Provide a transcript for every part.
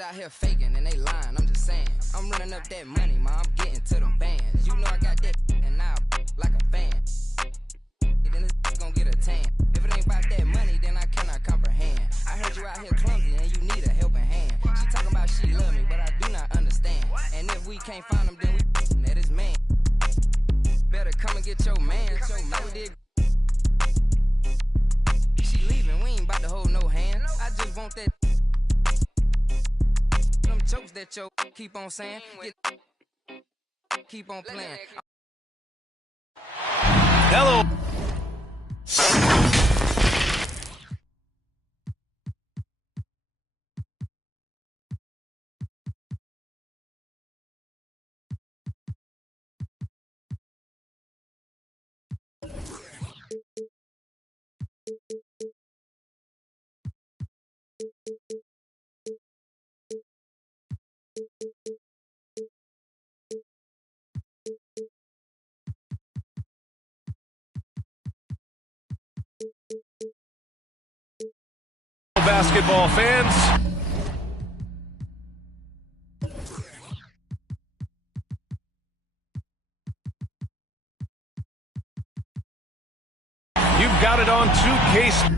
out here faking and they lying, I'm just saying. I'm running up that money, ma, I'm getting to them bands. You know I got that and now like a fan. Then this gonna get a tan. If it ain't about that money, then I cannot comprehend. I heard you out here clumsy and you need a helping hand. She talking about she love me, but I do not understand. And if we can't find him, then we that is man. Better come and get your man. She leaving, we ain't about to hold no hand. I just want that. Them jokes that yo keep on saying. Keep on playing. Hello. Basketball fans, you've got it on 2K.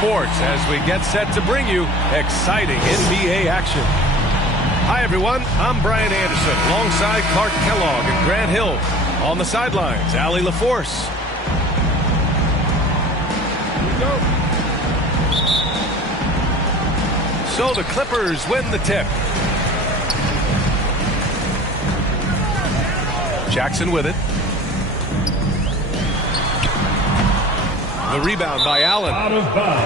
Sports as we get set to bring you exciting NBA action. Hi everyone, I'm Brian Anderson alongside Clark Kellogg and Grant Hill. On the sidelines, Allie LaForce. Here we go. So the Clippers win the tip. Jackson with it. The rebound by Allen. Out of bounds.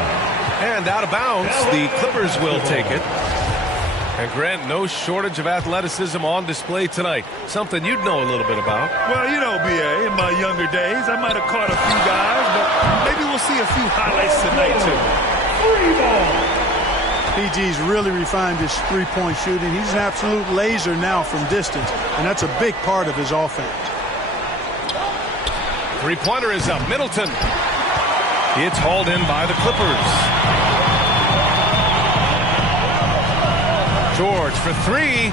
And out of bounds, the Clippers will take it. And Grant, no shortage of athleticism on display tonight. Something you'd know a little bit about. Well, you know, B.A., in my younger days, I might have caught a few guys, but maybe we'll see a few highlights tonight, too. Free ball. PG's really refined his three-point shooting. He's an absolute laser now from distance, and that's a big part of his offense. Three-pointer is up. Middleton. It's hauled in by the Clippers. George for three.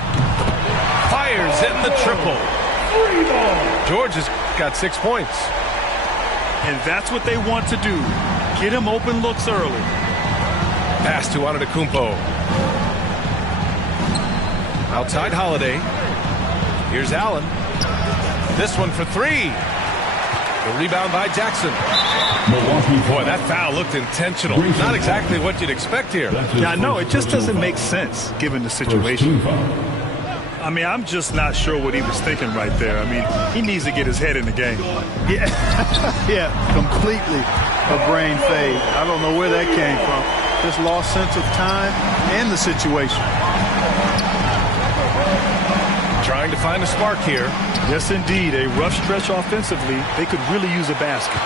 Fires in the triple. George has got 6 points. And that's what they want to do. Get him open looks early. Pass to Antetokounmpo. Outside Holiday. Here's Allen. This one for three. The rebound by Jackson. Boy, that foul looked intentional. Not exactly what you'd expect here. Yeah, no, it just doesn't make sense given the situation. I mean, I'm just not sure what he was thinking right there. I mean, he needs to get his head in the game. Yeah, yeah, completely a brain fade. I don't know where that came from. Just lost sense of time and the situation. Trying to find a spark here. Yes, indeed. A rough stretch offensively. They could really use a basket.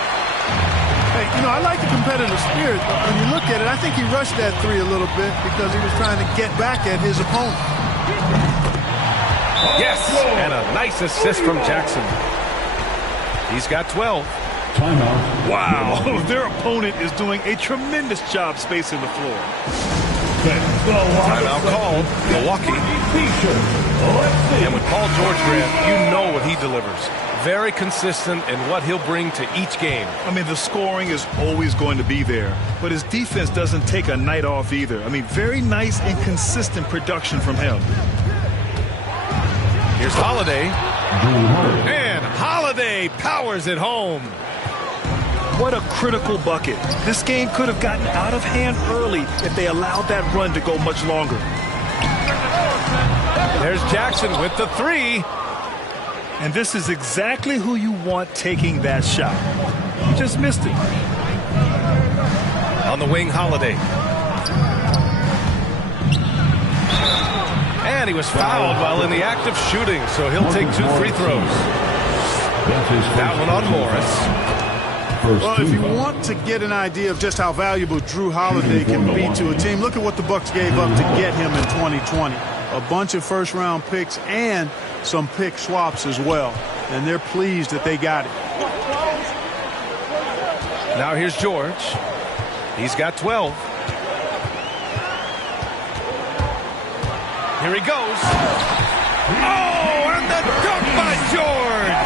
Hey, you know, I like the competitive spirit, but when you look at it, I think he rushed that three a little bit because he was trying to get back at his opponent. Yes, and a nice assist from Jackson. He's got 12. Timeout. Wow, their opponent is doing a tremendous job spacing the floor. Timeout called. Milwaukee. And with Paul George, Grant, you know what he delivers. Very consistent in what he'll bring to each game. I mean, the scoring is always going to be there, but his defense doesn't take a night off either. I mean, very nice and consistent production from him. Here's Holiday. And Holiday powers it home. What a critical bucket. This game could have gotten out of hand early if they allowed that run to go much longer. There's Jackson with the three. And this is exactly who you want taking that shot. He just missed it. On the wing, Holiday. And he was fouled while in the act of shooting, so he'll take 2 free throws. That one on Morris. Well, if you want to get an idea of just how valuable Drew Holiday can be to a team, look at what the Bucks gave up to get him in 2020. A bunch of first-round picks and some pick swaps as well. And they're pleased that they got it. Now here's George. He's got 12. Here he goes. Oh, and the dunk by George.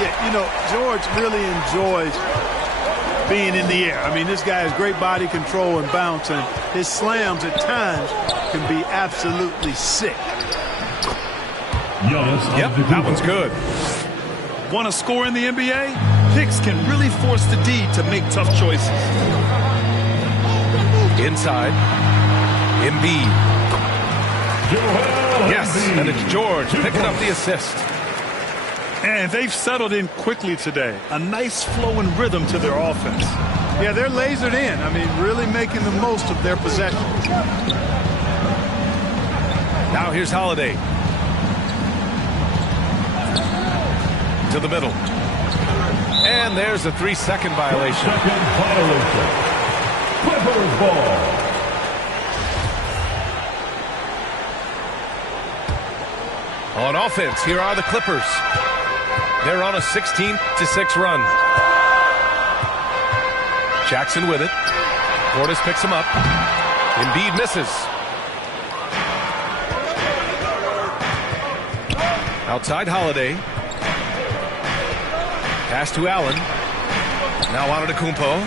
Yeah, you know, George really enjoys being in the air. I mean, this guy has great body control and bounce, and his slams at times can be absolutely sick. Yep, that one's good. Want to score in the NBA? Picks can really force the D to make tough choices. Inside. Embiid. Yes, and it's George picking up the assist. And they've settled in quickly today. A nice flow and rhythm to their offense. Yeah, they're lasered in. I mean, really making the most of their possession. Now here's Holiday. To the middle. And there's a 3-second violation. Clippers ball. On offense, here are the Clippers. They're on a 16-6 run. Jackson with it. Portis picks him up. Embiid misses. Outside Holiday. Pass to Allen. Now Antetokounmpo.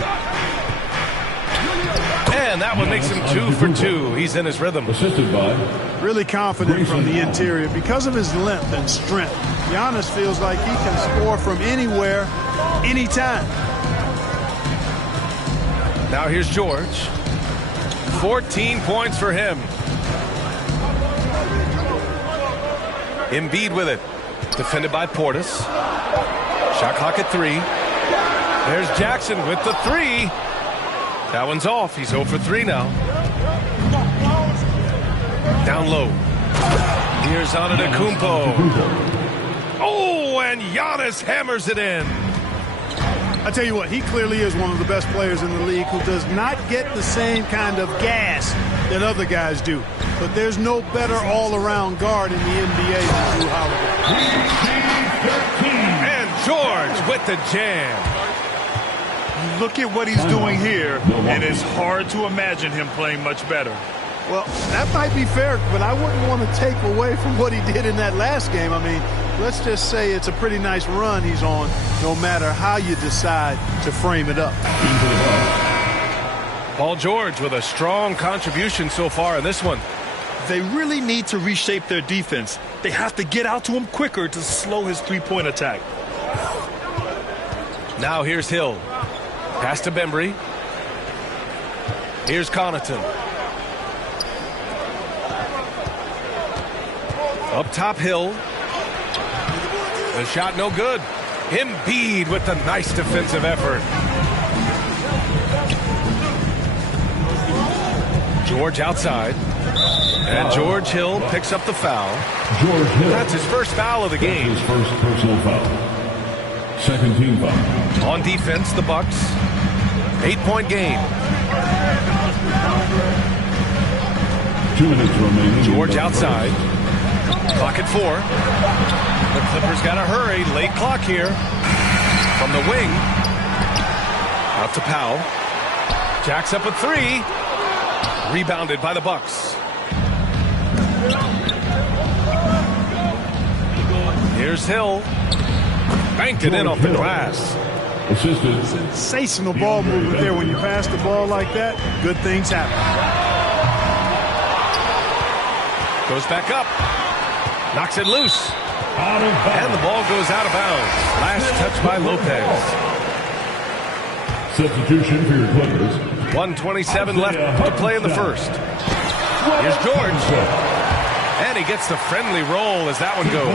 And that one makes him 2 for 2. He's in his rhythm. Assisted by. Really confident from the interior because of his length and strength. Giannis feels like he can score from anywhere, anytime. Now here's George. 14 points for him. Embiid with it. Defended by Portis. Shot clock at 3. There's Jackson with the 3. That one's off. He's 0 for 3 now. Down low. Here's Antetokounmpo. Oh, and Giannis hammers it in. I tell you what, he clearly is one of the best players in the league who does not get the same kind of gas that other guys do. But there's no better all-around guard in the NBA than Drew Holiday. And George with the jam. Look at what he's doing here, and it's hard to imagine him playing much better. Well, that might be fair, but I wouldn't want to take away from what he did in that last game. I mean, let's just say it's a pretty nice run he's on, no matter how you decide to frame it up. Paul George with a strong contribution so far in this one. They really need to reshape their defense. They have to get out to him quicker to slow his three-point attack. Now here's Hill. Pass to Bembry. Here's Connaughton. Up top, Hill. The shot no good. Embiid with the nice defensive effort. George outside. And George Hill picks up the foul. George Hill. That's his first foul of the game. His first personal foul. Second team foul. On defense, the Bucks. 8-point game. 2 minutes remaining. George outside. Clock at 4. The Clippers got to hurry. Late clock here. From the wing. Out to Powell. Jacks up with 3. Rebounded by the Bucks. Here's Hill. Banked it in off the glass. Assisted. Sensational ball movement there. When you pass the ball like that, good things happen. Goes back up. Knocks it loose. And the ball goes out of bounds. Last touch by Lopez. Substitution for your Clippers. 1:27 left to play in the first. Here's George. And he gets the friendly roll as that one goes.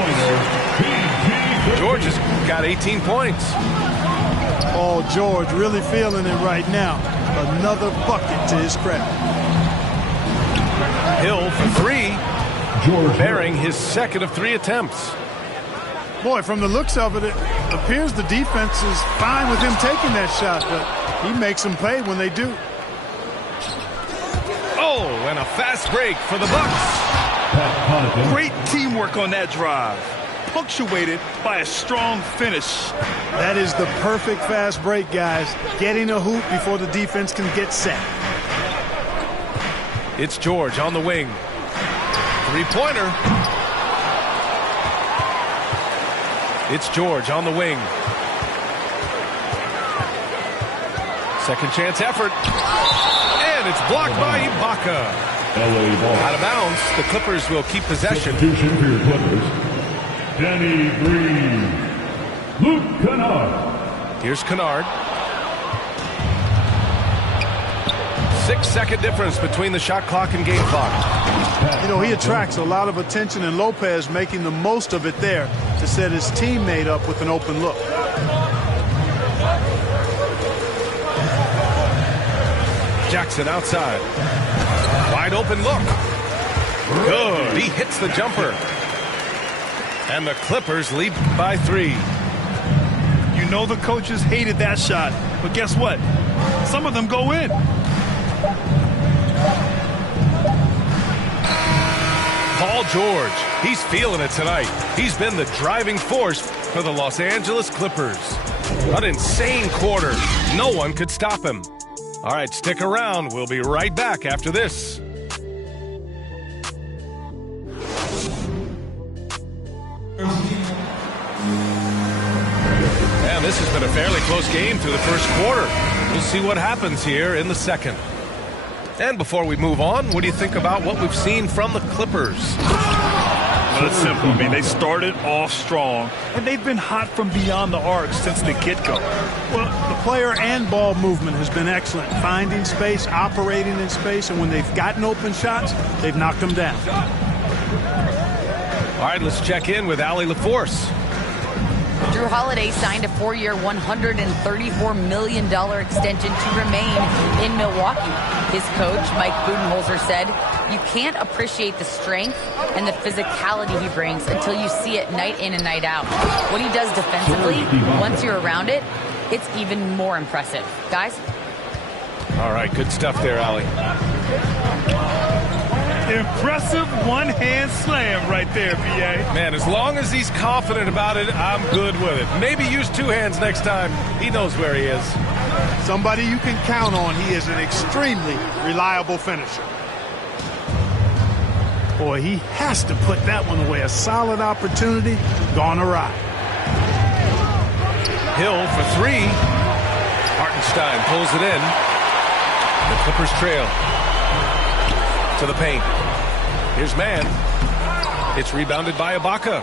George has got 18 points. Oh, George really feeling it right now. Another bucket to his credit. Hill for three. George bearing his second of 3 attempts. Boy, from the looks of it, it appears the defense is fine with him taking that shot, but he makes them pay when they do. Oh, and a fast break for the Bucks. Great teamwork on that drive, punctuated by a strong finish. That is the perfect fast break, guys. Getting a hoop before the defense can get set. It's George on the wing. Three-pointer. It's George on the wing. Second chance effort. And it's blocked by Ibaka. Out of bounds. The Clippers will keep possession. Substitution for your Clippers. Danny Green. Luke Kennard. Here's Kennard. 6-second difference between the shot clock and game clock. You know, he attracts a lot of attention, and Lopez making the most of it there to set his teammate up with an open look. Jackson outside. Wide open look. Good. He hits the jumper. And the Clippers lead by 3. You know the coaches hated that shot, but guess what? Some of them go in. Paul George, he's feeling it tonight. He's been the driving force for the Los Angeles Clippers. An insane quarter. No one could stop him. All right, stick around. We'll be right back after this. And this has been a fairly close game through the first quarter. We'll see what happens here in the second. And before we move on, what do you think about what we've seen from the Clippers? Well, it's simple. I mean, they started off strong, and they've been hot from beyond the arc since the get-go. Well, the player and ball movement has been excellent. Finding space, operating in space, and when they've gotten open shots, they've knocked them down. All right, let's check in with Allie LaForce. Jrue Holiday signed a 4-year, $134 million extension to remain in Milwaukee. His coach, Mike Budenholzer, said, "You can't appreciate the strength and the physicality he brings until you see it night in and night out. What he does defensively, once you're around it, it's even more impressive." Guys? All right, good stuff there, Allie. Impressive one-hand slam right there, B.A. Man, as long as he's confident about it, I'm good with it. Maybe use 2 hands next time. He knows where he is. Somebody you can count on. He is an extremely reliable finisher. Boy, he has to put that one away. A solid opportunity gone awry. Hill for 3. Hartenstein pulls it in. The Clippers trail. To the paint. Here's Mann. It's rebounded by Ibaka.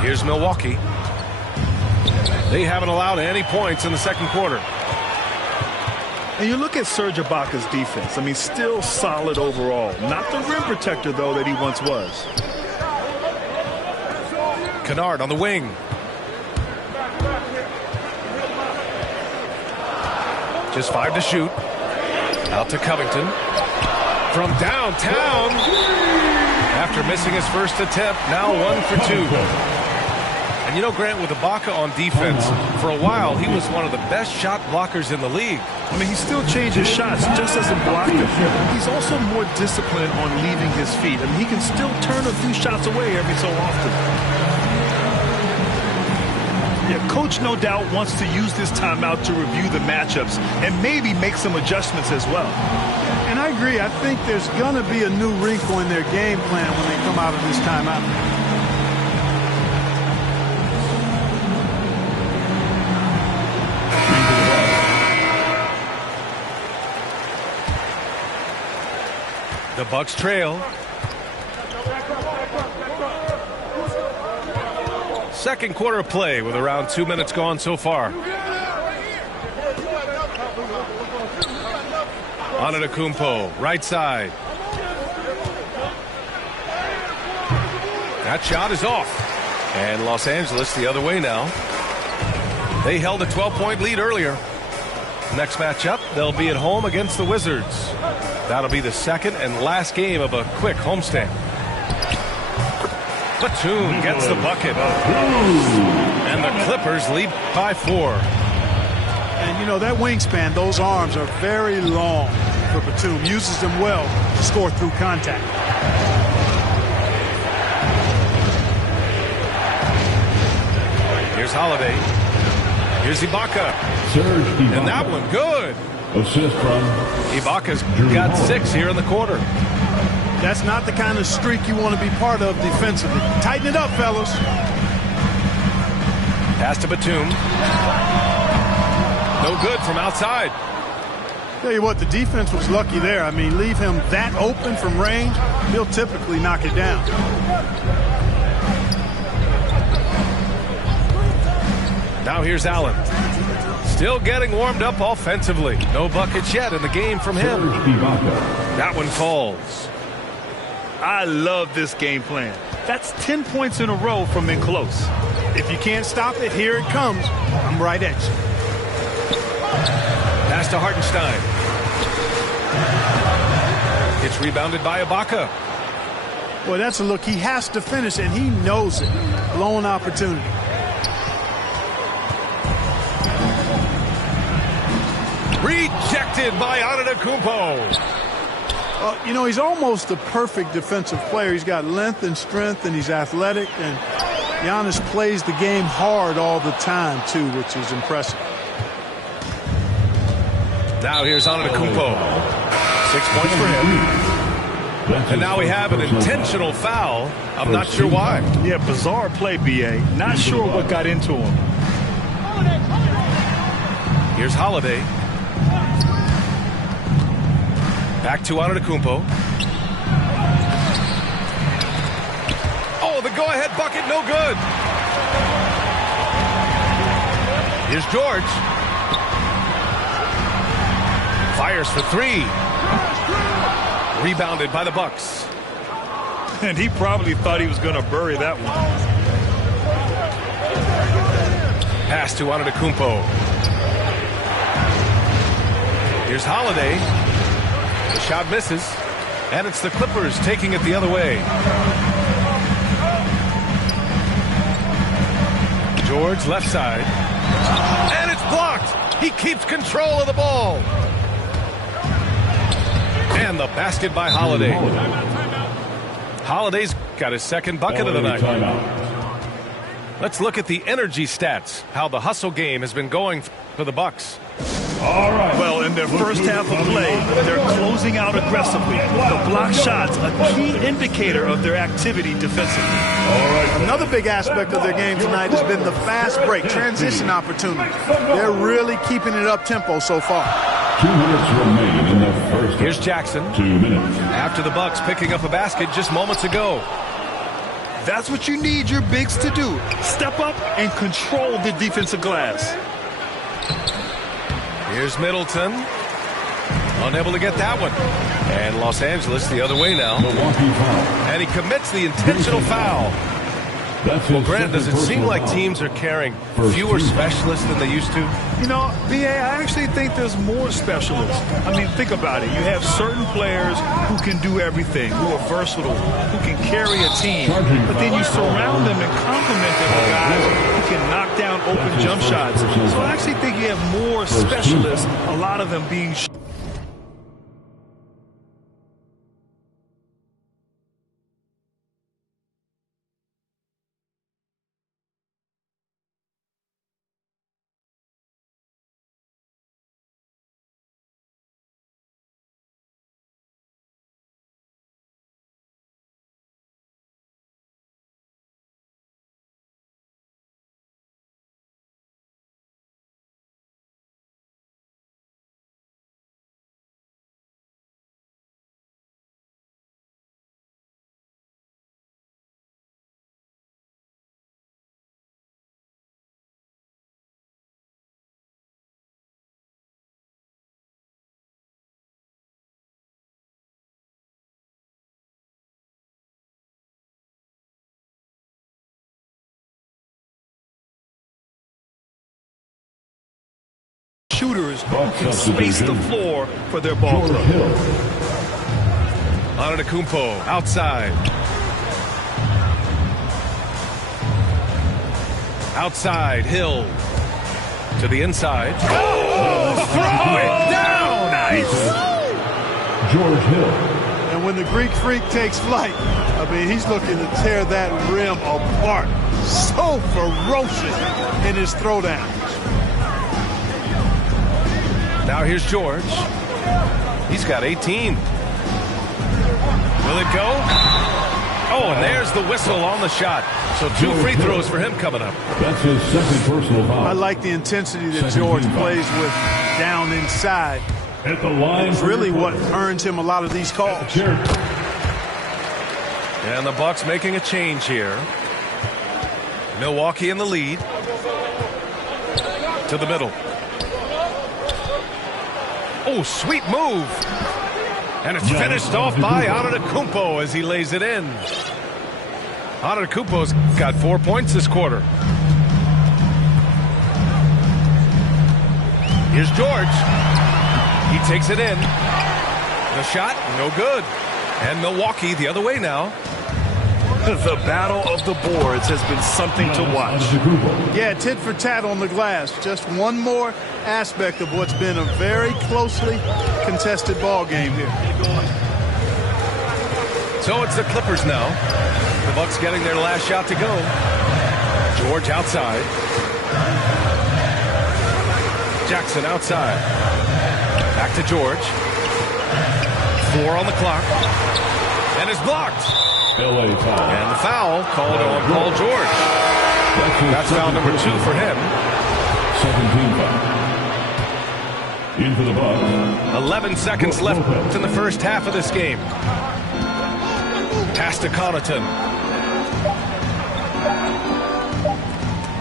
Here's Milwaukee. They haven't allowed any points in the second quarter. And you look at Serge Ibaka's defense. I mean, still solid overall. Not the rim protector, though, that he once was. Kennard on the wing. Just 5 to shoot. Out to Covington. From downtown. After missing his first attempt, now 1 for 2. And you know, Grant, with Ibaka on defense, for a while he was one of the best shot blockers in the league. I mean, he still changes shots, just doesn't block them. He's also more disciplined on leaving his feet. I mean, he can still turn a few shots away every so often. Yeah, coach no doubt wants to use this timeout to review the matchups and maybe make some adjustments as well. And I agree. I think there's going to be a new wrinkle in their game plan when they come out of this timeout. The Bucks trail. Second quarter of play with around 2 minutes gone so far. Antetokounmpo, right side. That shot is off. And Los Angeles the other way now. They held a 12-point lead earlier. Next matchup, they'll be at home against the Wizards. That'll be the second and last game of a quick homestand. Batum gets the bucket. And the Clippers lead by 4. And, you know, that wingspan, those arms are very long for Batum. Uses them well to score through contact. Here's Holiday. Here's Ibaka. Serge Ibaka. And that one good. Assist from Ibaka's got 6 here in the quarter. That's not the kind of streak you want to be part of defensively. Tighten it up, fellas. Pass to Batum. No good from outside. Tell you what, the defense was lucky there. I mean, leave him that open from range, he'll typically knock it down. Now here's Allen. Still getting warmed up offensively. No buckets yet in the game from him. That one falls. I love this game plan. That's 10 points in a row from in close. If you can't stop it, here it comes. I'm right at you. Pass to Hartenstein. It's rebounded by Ibaka. Boy, that's a look. He has to finish, and he knows it. Blown opportunity. Rejected by Antetokounmpo. You know, he's almost the perfect defensive player. He's got length and strength, and he's athletic. And Giannis plays the game hard all the time, too, which is impressive. Now here's Antetokounmpo. 6 points for him. And now we have an intentional foul. I'm not sure why. Yeah, bizarre play, B.A. Not sure what got into him. Here's Holiday. Back to Antetokounmpo. Oh, the go-ahead bucket, no good. Here's George. Fires for 3. Rebounded by the Bucks. And he probably thought he was going to bury that one. Pass to Antetokounmpo. Here's Holiday. The shot misses. And it's the Clippers taking it the other way. George left side. And it's blocked. He keeps control of the ball. And the basket by Holiday. Holiday's got his second bucket of the night. Let's look at the energy stats. How the hustle game has been going for the Bucks. All right. Well, in their first half of play, they're closing out aggressively. The block shots, a key indicator of their activity defensively. All right. Another big aspect of their game tonight has been the fast break, transition opportunities. They're really keeping it up tempo so far. 2 minutes remain in the first. Here's Jackson. 2 minutes. After the Bucks picking up a basket just moments ago. That's what you need your bigs to do. Step up and control the defensive glass. Here's Middleton. Unable to get that one. And Los Angeles the other way now. Milwaukee foul. And he commits the intentional foul. Well, Grant, does it seem like teams are carrying fewer specialists than they used to? You know, B.A., I actually think there's more specialists. I mean, think about it. You have certain players who can do everything, who are versatile, who can carry a team. But then you surround them and complement them with guys who can knock down open jump shots. So I actually think you have more specialists, a lot of them being shooters who can space the floor for their ball club. Antetokounmpo outside. Outside, Hill to the inside. Oh, throw it down! Nice! George Hill. And when the Greek Freak takes flight, I mean, he's looking to tear that rim apart. So ferocious in his throwdowns. Now here's George. He's got 18. Will it go? Oh, and there's the whistle on the shot. So 2 free throws for him coming up. That's his second personal foul. I like the intensity that George plays with down inside. At the line, it's really what earns him a lot of these calls. And the Bucks making a change here. Milwaukee in the lead. To the middle. Oh, sweet move. And it's finished off by Antetokounmpo as he lays it in. Antetokounmpo's got 4 points this quarter. Here's George. He takes it in. The shot, no good. And Milwaukee the other way now. The battle of the boards has been something to watch. Yeah, tit for tat on the glass. Just one more aspect of what's been a very closely contested ball game here. So it's the Clippers now. The Bucks getting their last shot to go. George outside. Jackson outside. Back to George. 4 on the clock. And it's blocked. LA foul. And the foul called on Paul George. That's foul number 2 for him. 17 foul. In for the Bucks. 11 seconds left in the first half of this game. Pass to Connaughton.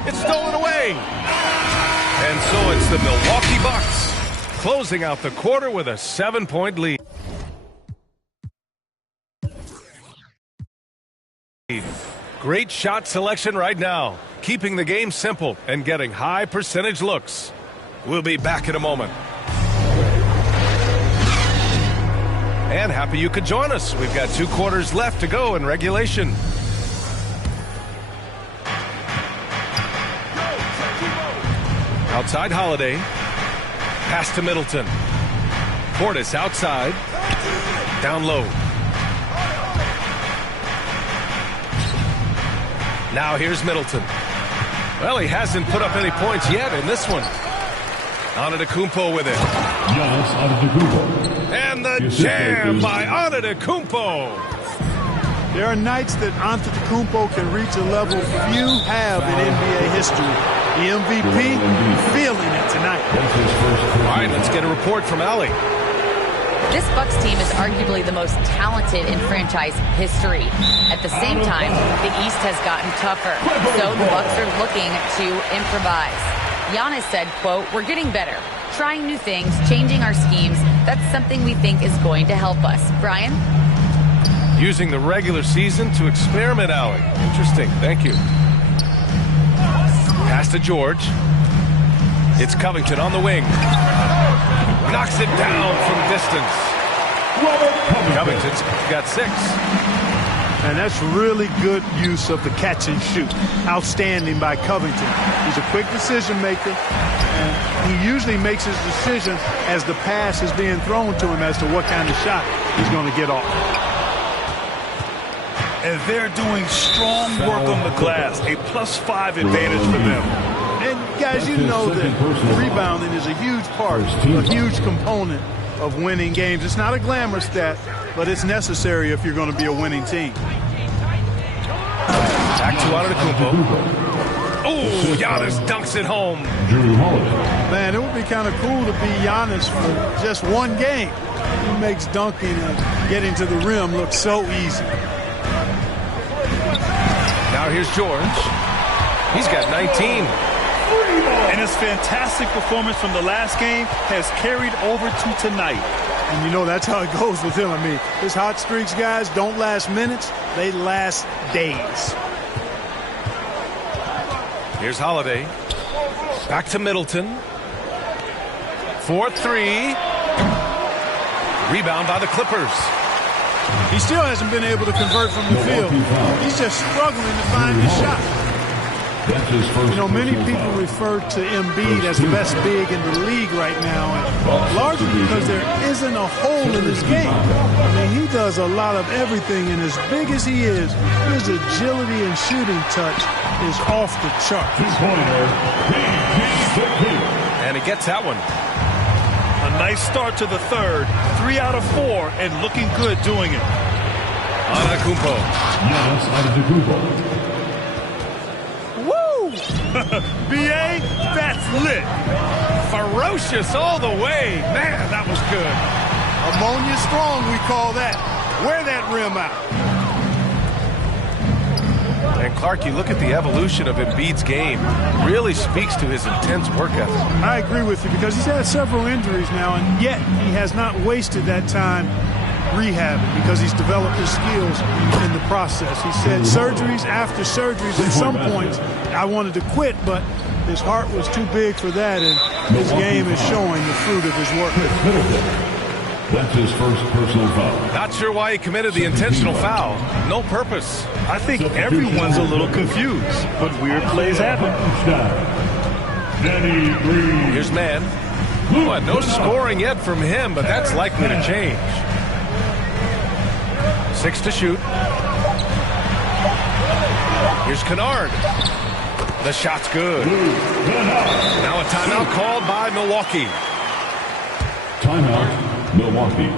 It's stolen away. And so it's the Milwaukee Bucks closing out the quarter with a 7-point lead. Great shot selection right now, keeping the game simple and getting high percentage looks. We'll be back in a moment. And happy you could join us. We've got 2 quarters left to go in regulation. Outside Holiday. Pass to Middleton. Portis outside. Down low. Now here's Middleton. Well, he hasn't put up any points yet in this one. Antetokounmpo with it. Giannis Antetokounmpo. And the jam by Antetokounmpo. There are nights that Antetokounmpo can reach a level few have in NBA history. The MVP feeling it tonight. All right, let's get a report from Allie. This Bucks team is arguably the most talented in franchise history. At the same time, the East has gotten tougher, so the Bucks are looking to improvise. Giannis said, quote, "We're getting better, trying new things, changing our schemes. That's something we think is going to help us." Brian? Using the regular season to experiment, Allie. Interesting. Thank you. Pass to George. It's Covington on the wing. Knocks it down from distance. Covington's got 6. And that's really good use of the catch and shoot. Outstanding by Covington. He's a quick decision maker, and he usually makes his decision as the pass is being thrown to him as to what kind of shot he's going to get off. And they're doing strong work on the glass. A +5 advantage for them. And guys, you know that rebounding is a huge part, a huge component of winning games. It's not a glamour stat, but it's necessary if you're going to be a winning team. Back to Antetokounmpo. Oh, Giannis dunks it home. Drew Holiday. Man, it would be kind of cool to be Giannis for just one game. He makes dunking and getting to the rim look so easy. Now here's George. He's got 19. And his fantastic performance from the last game has carried over to tonight. And you know that's how it goes with him. I mean, his hot streaks, guys, don't last minutes. They last days. Here's Holiday. Back to Middleton. 4-3. Rebound by the Clippers. He still hasn't been able to convert from the field. He's just struggling to find his shot. You know, many people refer to Embiid as the best big in the league right now, and largely because there isn't a hole in his game. I mean, he does a lot of everything, and as big as he is, his agility and shooting touch is off the chart. And he gets that one. A nice start to the third. 3 out of 4, and looking good doing it. Antetokounmpo. Giannis Antetokounmpo. B.A., that's lit. Ferocious all the way. Man, that was good. Ammonia strong, we call that. Wear that rim out. And Clark, you look at the evolution of Embiid's game. Really speaks to his intense work ethic. I agree with you because he's had several injuries now, and yet he has not wasted that time rehabbing because he's developed his skills in the process. He said surgeries after surgeries. At some points, I wanted to quit, but his heart was too big for that, and his game is showing the fruit of his work. That's his first personal foul. Not sure why he committed the intentional foul. No purpose. I think everyone's a little confused, but weird plays happen. Danny Green. Here's man. Well, no scoring yet from him, but that's likely to change. 6 to shoot. Here's Kennard. The shot's good. Now a timeout called by Milwaukee. Timeout, Milwaukee.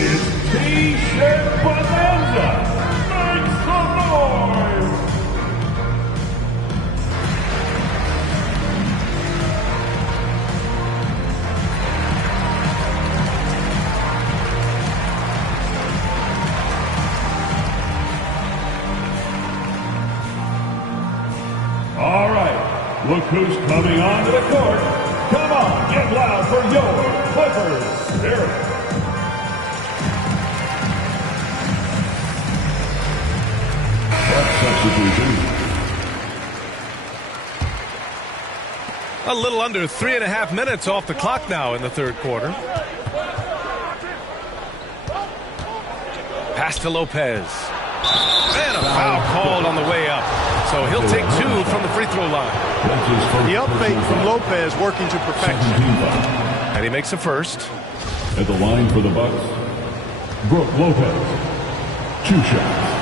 It's T-shirt bonanza. Make some noise. All right, look who's coming onto the court. Come on, get loud for your Clippers Spirit. Substitution. A little under 3.5 minutes off the clock now in the third quarter. Pass to Lopez. And a foul called on the way up. So he'll take 2 from the free throw line. The up fake from Lopez working to perfection. And he makes the first. At the line for the Bucks, Brook Lopez. 2 shots.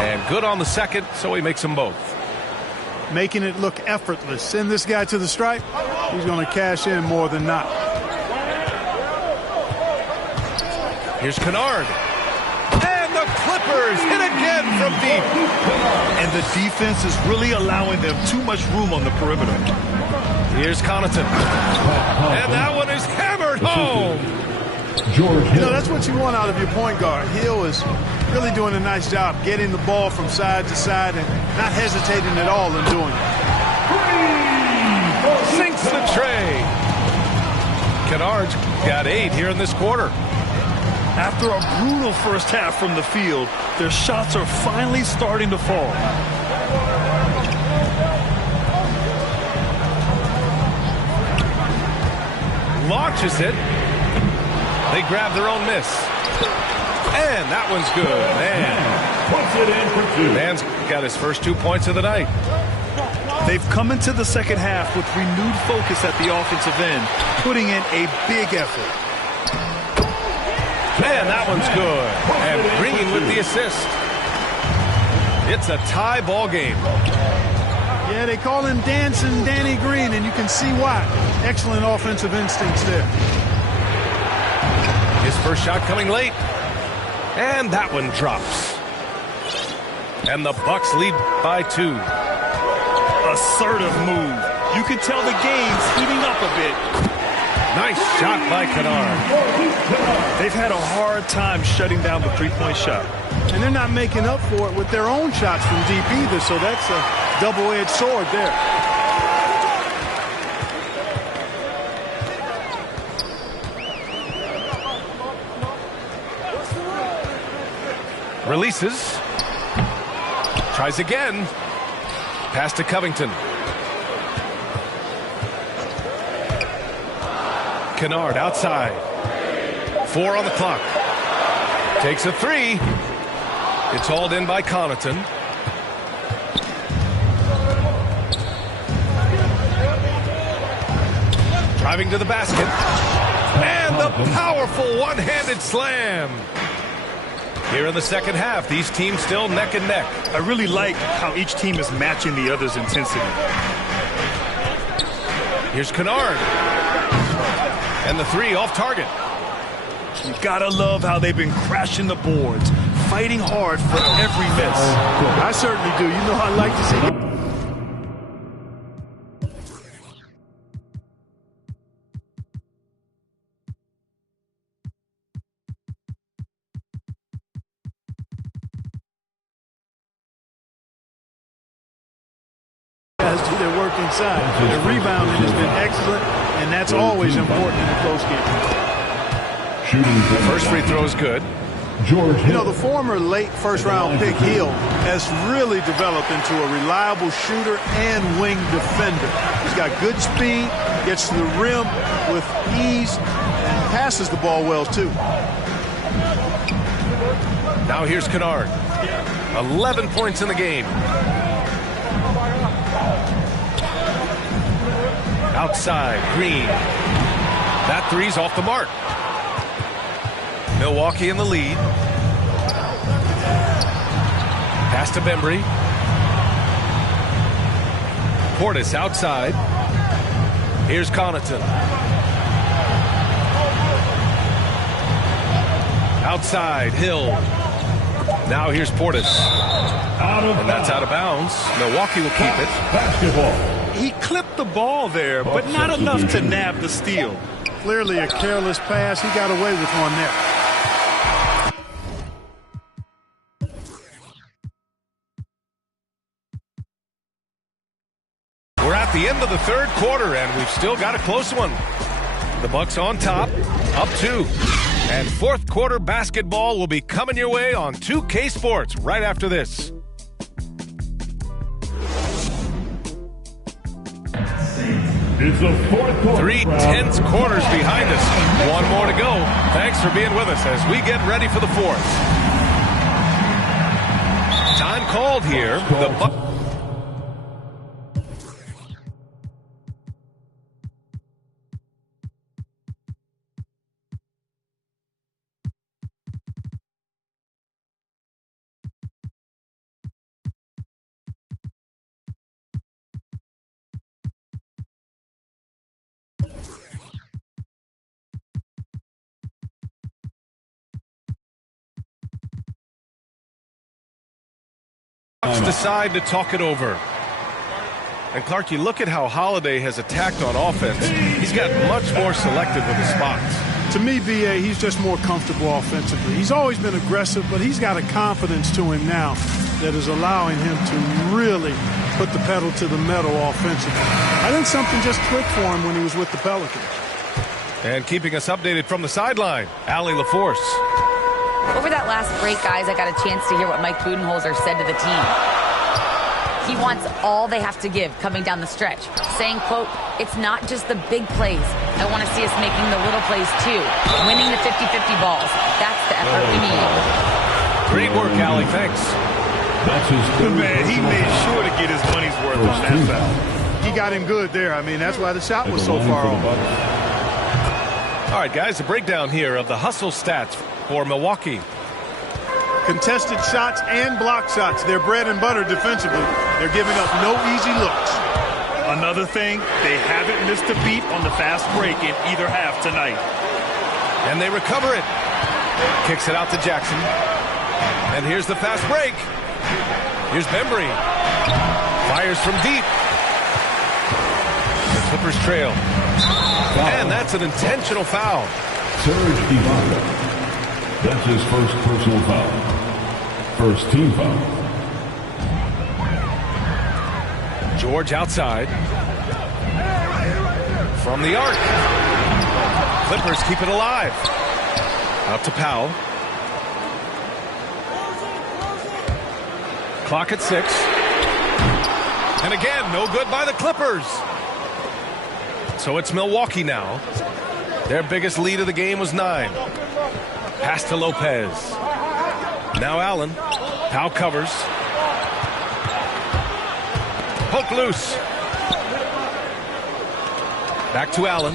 And good on the second, so he makes them both. Making it look effortless. Send this guy to the stripe. He's going to cash in more than not. Here's Kennard. And the Clippers hit again from deep. And the defense is really allowing them too much room on the perimeter. Here's Connaughton. And that one is hammered home. George Hill. You know, that's what you want out of your point guard. Hill is really doing a nice job getting the ball from side to side and not hesitating at all in doing it. Sinks the tray. Kennard's got 8 here in this quarter. After a brutal first half from the field, their shots are finally starting to fall. Launches it. They grab their own miss. And that one's good. Man. Puts it in for 2. Man's got his first 2 points of the night. They've come into the second half with renewed focus at the offensive end, putting in a big effort. Man, that one's good. And Green with the assist. It's a tie ball game. Yeah, they call him Dancing Danny Green, and you can see why. Excellent offensive instincts there. His first shot coming late. And that one drops. And the Bucks lead by 2. Assertive move. You can tell the game's heating up a bit. Nice shot by Kennard. They've had a hard time shutting down the three-point shot. And they're not making up for it with their own shots from deep either, so that's a double-edged sword there. Releases. Tries again. Pass to Covington. Kennard outside. 4 on the clock. Takes a 3. It's hauled in by Connaughton. Driving to the basket. And the powerful one-handed slam. Here in the second half, these teams still neck and neck. I really like how each team is matching the other's intensity. Here's Kennard. And the 3 off target. You gotta love how they've been crashing the boards, fighting hard for every miss. I certainly do. You know, I like to see. Do their work inside. The rebounding has been excellent, and that's always important in a close game. First free throw is good. George Hill. You know, the former late first-round pick Hill has really developed into a reliable shooter and wing defender. He's got good speed, gets to the rim with ease, and passes the ball well, too. Now here's Kennard. 11 points in the game. Outside, Green. That 3's off the mark. Milwaukee in the lead. Pass to Bembry. Portis outside. Here's Connaughton. Outside, Hill. Now here's Portis. And that's out of bounds. Milwaukee will keep it. Basketball. He clipped the ball there, but not enough to nab the steal. Clearly a careless pass. He got away with one there. We're at the end of the third quarter, and we've still got a close one. The Bucks on top, up 2. And fourth quarter basketball will be coming your way on 2K Sports right after this. It's the fourth quarter. 3 tense quarters behind us. One more to go. Thanks for being with us as we get ready for the fourth. Time called here. The Bucks. Decide to talk it over. And Clark, you look at how Holiday has attacked on offense. He's got much more selective with his spots. To me, B.A., he's just more comfortable offensively. He's always been aggressive, but he's got a confidence to him now that is allowing him to really put the pedal to the metal offensively. I think something just clicked for him when he was with the Pelicans. And keeping us updated from the sideline, Allie LaForce. Over that last break, guys, I got a chance to hear what Mike Budenholzer said to the team. He wants all they have to give coming down the stretch, saying, quote, it's not just the big plays. I want to see us making the little plays, too. Winning the 50-50 balls. That's the effort we need. Great work, Allie. Thanks. That's his third. Man, he made sure to get his money's worth on that foul. He got him good there. I mean, that's why the shot was so far off. All right, guys, a breakdown here of the hustle stats for Milwaukee. Contested shots and block shots. They're bread and butter defensively. They're giving up no easy looks. Another thing, they haven't missed a beat on the fast break in either half tonight. And they recover it. Kicks it out to Jackson. And here's the fast break. Here's Bembry. Fires from deep. The Clippers trail. And that's an intentional foul. Serge Ibaka. That's his first personal foul. First team foul. George outside. From the arc. Clippers keep it alive. Out to Powell. Clock at 6. And again, no good by the Clippers. So it's Milwaukee now. Their biggest lead of the game was 9. Pass to Lopez. Now Allen. Powell covers. Poke loose. Back to Allen.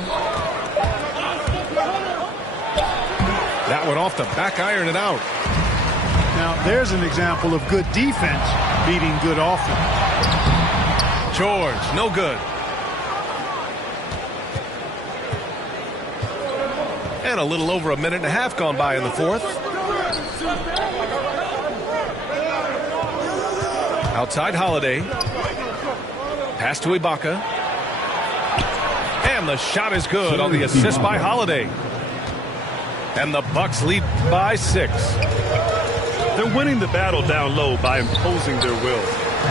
That one off the back iron and out. Now, there's an example of good defense beating good offense. George, no good. And a little over a minute and a half gone by in the fourth. Outside Holiday. Pass to Ibaka. And the shot is good on the assist by Holiday. And the Bucks lead by 6. They're winning the battle down low by imposing their will.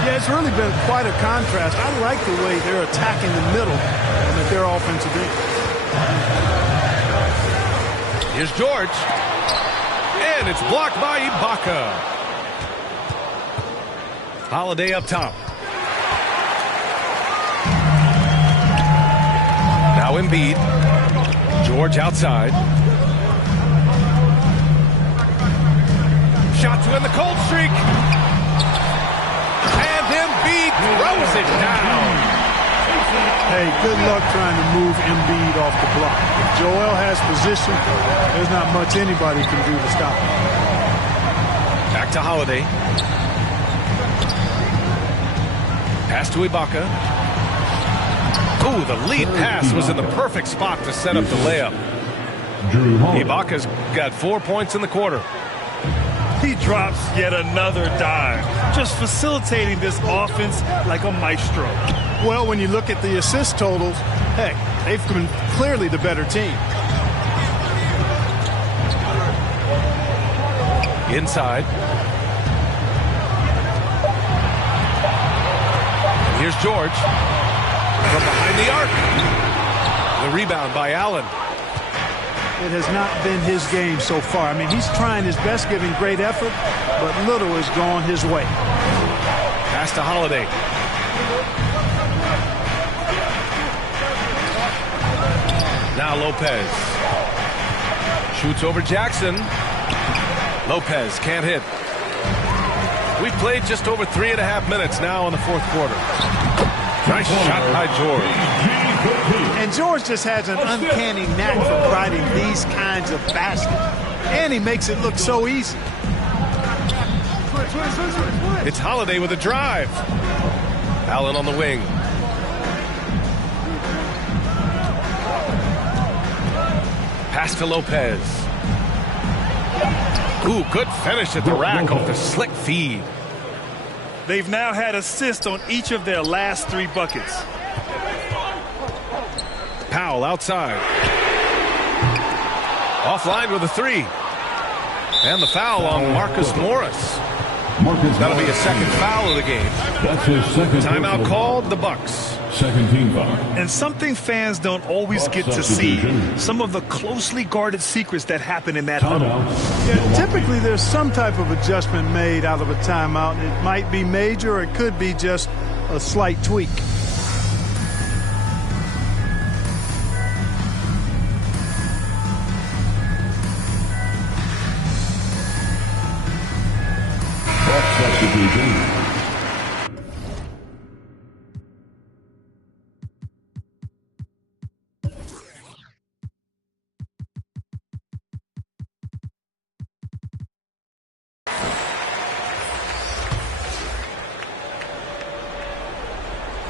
Yeah, it's really been quite a contrast. I like the way they're attacking the middle and at their offensive end. Here's George. And it's blocked by Ibaka. Holiday up top. Now Embiid. George outside. Shot to end the cold streak. And Embiid throws it down. Hey, good luck trying to move Embiid off the block. If Joel has position, there's not much anybody can do to stop him. Back to Holiday. Pass to Ibaka. Ooh, the lead pass was in the perfect spot to set up the layup. Ibaka's got 4 points in the quarter. He drops yet another dime, just facilitating this offense like a maestro. Well, when you look at the assist totals, heck, they've been clearly the better team. Inside. Here's George. From behind the arc. The rebound by Allen. It has not been his game so far. I mean, he's trying his best, giving great effort, but little has gone his way. Pass to Holiday. Now Lopez. Shoots over Jackson. Lopez can't hit. We've played just over 3.5 minutes now in the fourth quarter. Nice shot by George. And George just has an uncanny knack for providing these kinds of baskets. And he makes it look so easy. It's Holiday with a drive. Allen on the wing. Pass to Lopez. Ooh, good finish at the rack off the slick feed. They've now had assists on each of their last 3 buckets. Powell outside. Offline with a 3. And the foul on Marcus Morris. That'll be a second foul of the game. That's his second timeout called, the Bucks. Second team foul. And something fans don't always get to see, some of the closely guarded secrets that happen in that huddle. Yeah, typically there's some type of adjustment made out of a timeout. It might be major or it could be just a slight tweak. Substitution.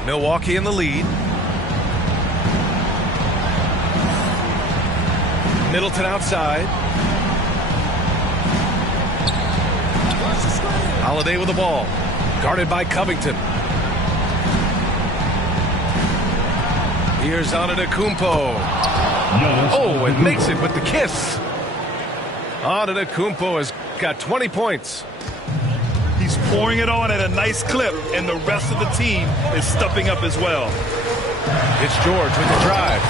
Milwaukee in the lead. Middleton outside. Holiday with the ball. Guarded by Covington. Here's Antetokounmpo. Oh, and makes it with the kiss. Antetokounmpo has got 20 points. He's pouring it on at a nice clip, and the rest of the team is stepping up as well. It's George with the drive.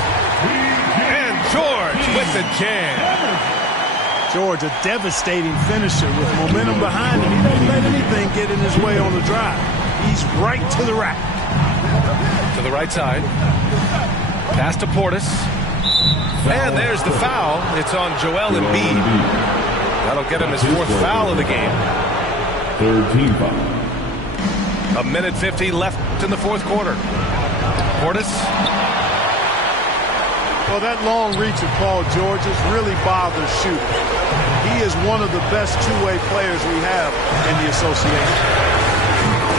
And George with the jam. George, a devastating finisher with momentum behind him. He doesn't let anything get in his way on the drive. He's right to the rack. To the right side. Pass to Portis. And there's the foul. It's on Joel Embiid. That'll get him his 4th foul of the game. 3rd team foul. 1:50 left in the 4th quarter. Portis. Well, that long reach of Paul George's really bothers shooting. He is one of the best two-way players we have in the association.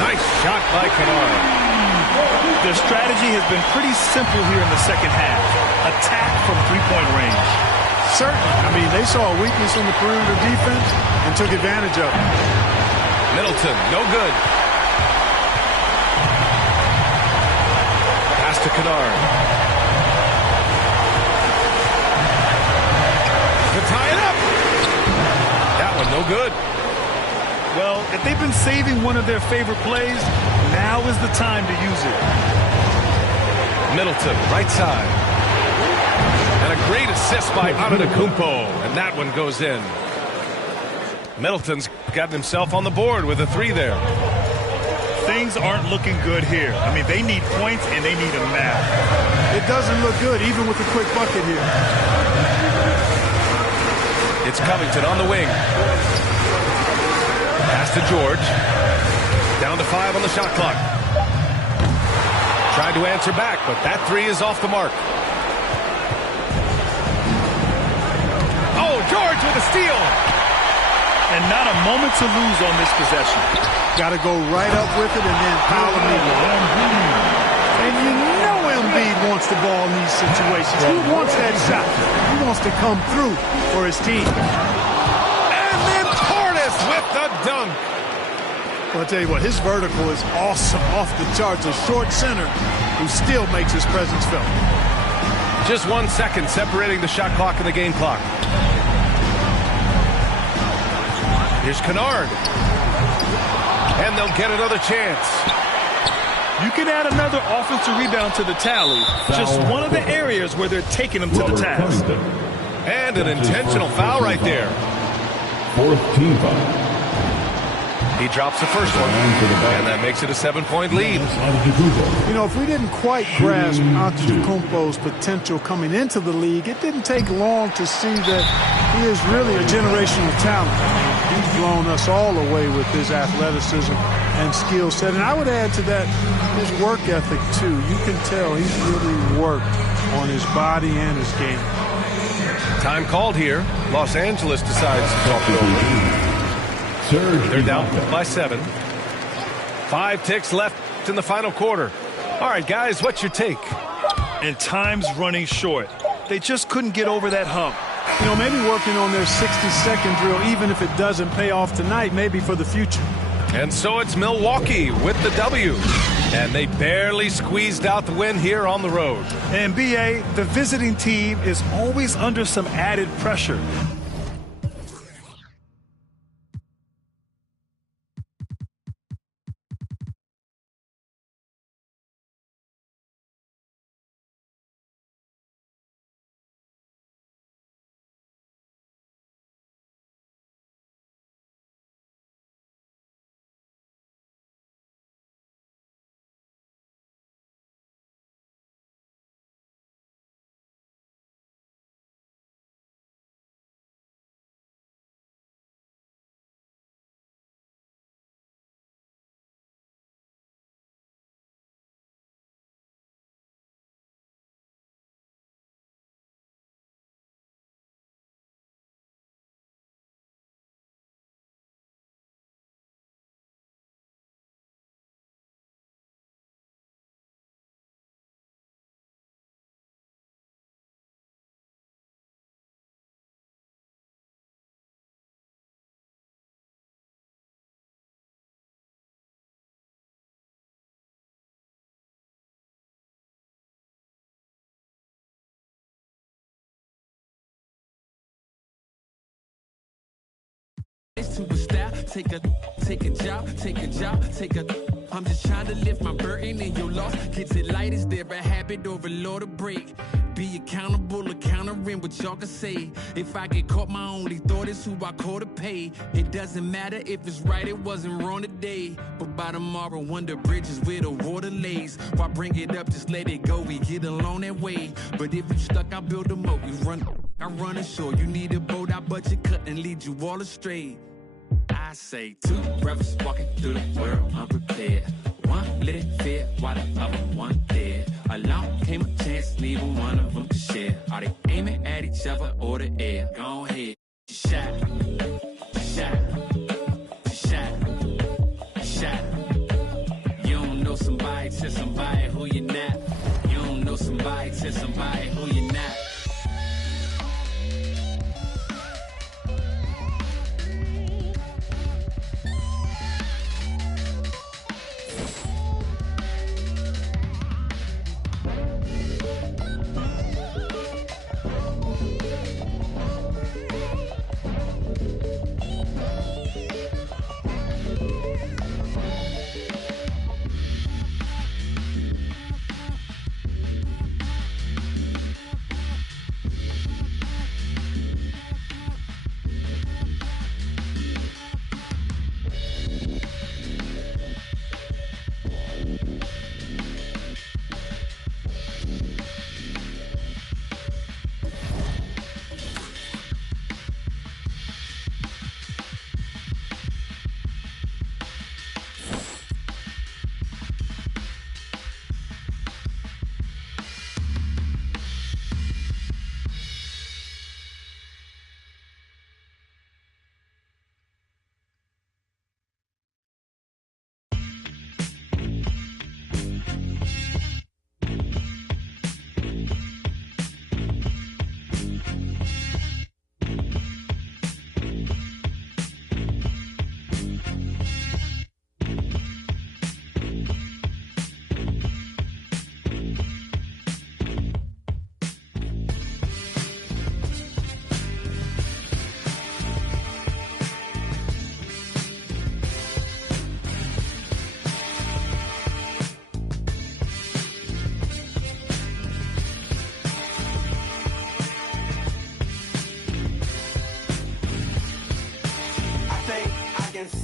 Nice shot by Kennard. Their strategy has been pretty simple here in the second half. Attack from three-point range. Certainly. I mean, they saw a weakness in the perimeter defense and took advantage of it. Middleton, no good. Pass to Kennard. To tie it up. That one, no good. Well, if they've been saving one of their favorite plays, now is the time to use it. Middleton, right side. And a great assist by Antetokounmpo. And that one goes in. Middleton's gotten himself on the board with a 3 there. Things aren't looking good here. I mean, they need points and they need them now. It doesn't look good, even with a quick bucket here. It's Covington on the wing. Pass to George. Down to 5 on the shot clock. Tried to answer back, but that 3 is off the mark. Oh, George with a steal. And not a moment to lose on this possession. Got to go right up with it and then foul immediately. And you know Embiid wants the ball in these situations. He wants that shot. He wants to come through for his team. And then Portis with the dunk. Well, I'll tell you what, his vertical is awesome, off the charts. A short center who still makes his presence felt. Just 1 second separating the shot clock and the game clock. Here's Kennard. And they'll get another chance. You can add another offensive rebound to the tally. Just one of the areas where they're taking them to the task. And an intentional foul right there. 4th team foul. He drops the first one, and that makes it a 7-point lead. You know, if we didn't quite grasp Antetokounmpo's potential coming into the league, it didn't take long to see that he is really a generational talent. He's blown us all away with his athleticism and skill set. And I would add to that his work ethic, too. You can tell he's really worked on his body and his game. Time called here. Los Angeles decides to talk it over. They're down by 7. 5 ticks left in the final quarter. All right, guys, what's your take? And time's running short. They just couldn't get over that hump. You know, maybe working on their 60-second drill, even if it doesn't pay off tonight, maybe for the future. And so it's Milwaukee with the W. And they barely squeezed out the win here on the road. And BA, the visiting team is always under some added pressure. Take a job. I'm just trying to lift my burden and your loss. Gets it light, is there a habit or a law to break? Be accountable, wondering what y'all can say. If I get caught, my only thought is who I call to pay. It doesn't matter if it's right, it wasn't wrong today. But by tomorrow, wonder bridges where the water lays. Why bring it up, just let it go, we get along that way. But if you stuck, I build a moat, you run, I run ashore. You need a boat, I budget cut and lead you all astray. I say two brothers walking through the world unprepared. One lit fear while the other one dead. Along came a chance, neither one of them to share. Are they aiming at each other or the air? Go ahead, shot, shot, shot, shot. You don't know somebody, tell somebody who you're not. You don't know somebody, tell somebody who you're not.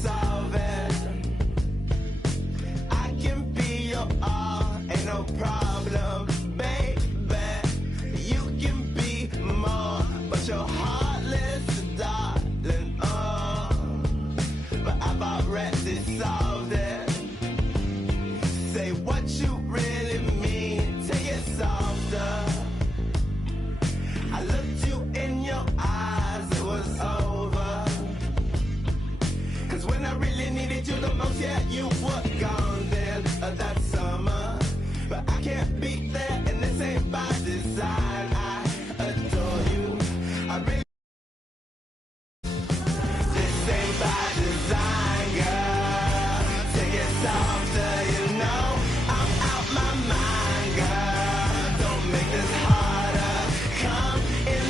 Solve it. I can be your all, ain't no problem, baby. You can be more, but you're heartless, darling. Oh, but I've already solved it. Say what you really mean, take it softer. I looked you in your eyes, it was over. When I really needed you the most, yeah, you were gone then that summer. But I can't be there, and this ain't by design. I adore you. I really. This ain't by design, girl. Take it softer, you know. I'm out my mind, girl. Don't make this harder. Come in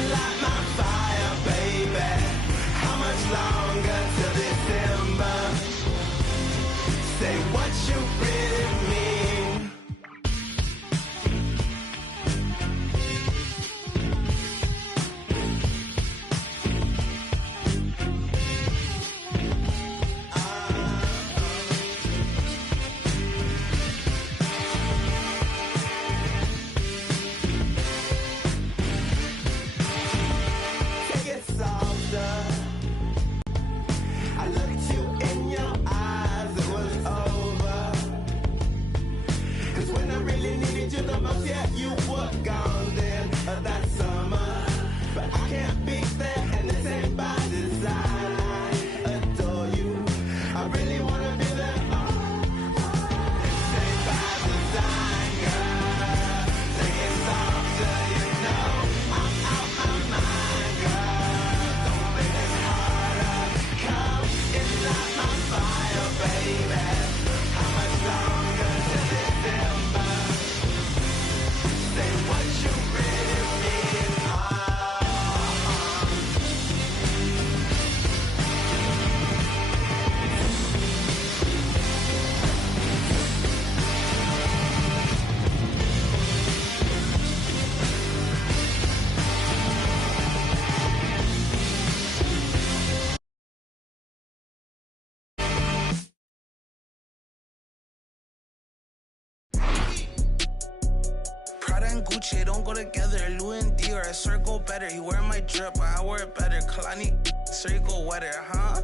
Gucci, it don't go together. Louis and Dior, I swear go better. You wear my drip, but I wear it better. Kalani, sure you go wetter, huh?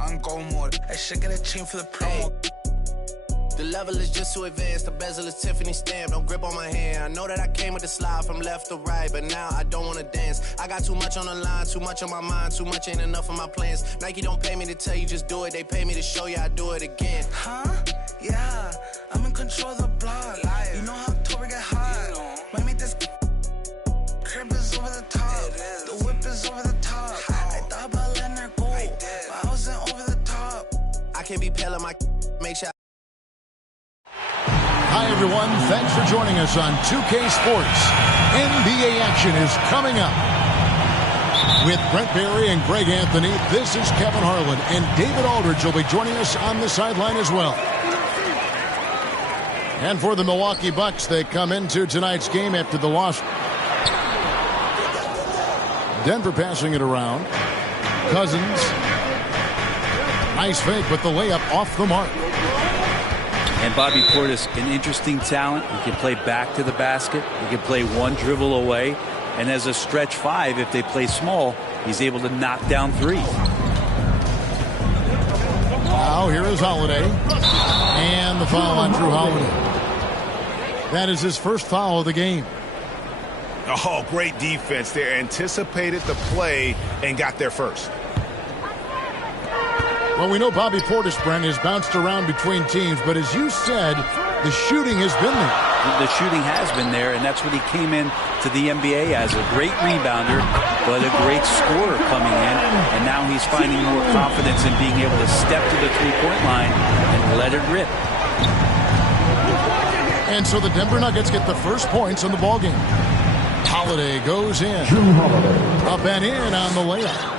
I'm go more. I should get a chain for the promo. The level is just too advanced. The bezel is Tiffany stamped. Don't grip on my hand. I know that I came with the slide from left to right, but now I don't wanna dance. I got too much on the line, too much on my mind, too much ain't enough of my plans. Nike don't pay me to tell you just do it. They pay me to show you I do it again. Huh? Yeah, I'm in control of the block. You know how October get hot. Might make this crib is over the top. The whip is over the top. I thought about letting her go, but I wasn't over the top. I can't be pale in my make sure. Hi, everyone. Thanks for joining us on 2K Sports. NBA action is coming up. With Brent Barry and Greg Anthony, this is Kevin Harlan, and David Aldridge will be joining us on the sideline as well. And for the Milwaukee Bucks, they come into tonight's game after the loss. Denver passing it around. Cousins. Nice fake, but the layup off the mark. And Bobby Portis, an interesting talent. He can play back to the basket. He can play one dribble away. And as a stretch five, if they play small, he's able to knock down threes. Now here is Holiday. And the foul on Drew Holiday. That is his first foul of the game. Oh, great defense there. Anticipated the play and got there first. Well, we know Bobby Portis, Brent, has bounced around between teams, but as you said, the shooting has been there. The shooting has been there, and that's what he came in to the NBA as, a great rebounder, but a great scorer coming in, and now he's finding more confidence in being able to step to the three-point line and let it rip. And so the Denver Nuggets get the first points in the ballgame. Holiday goes in. Up and in on the layup.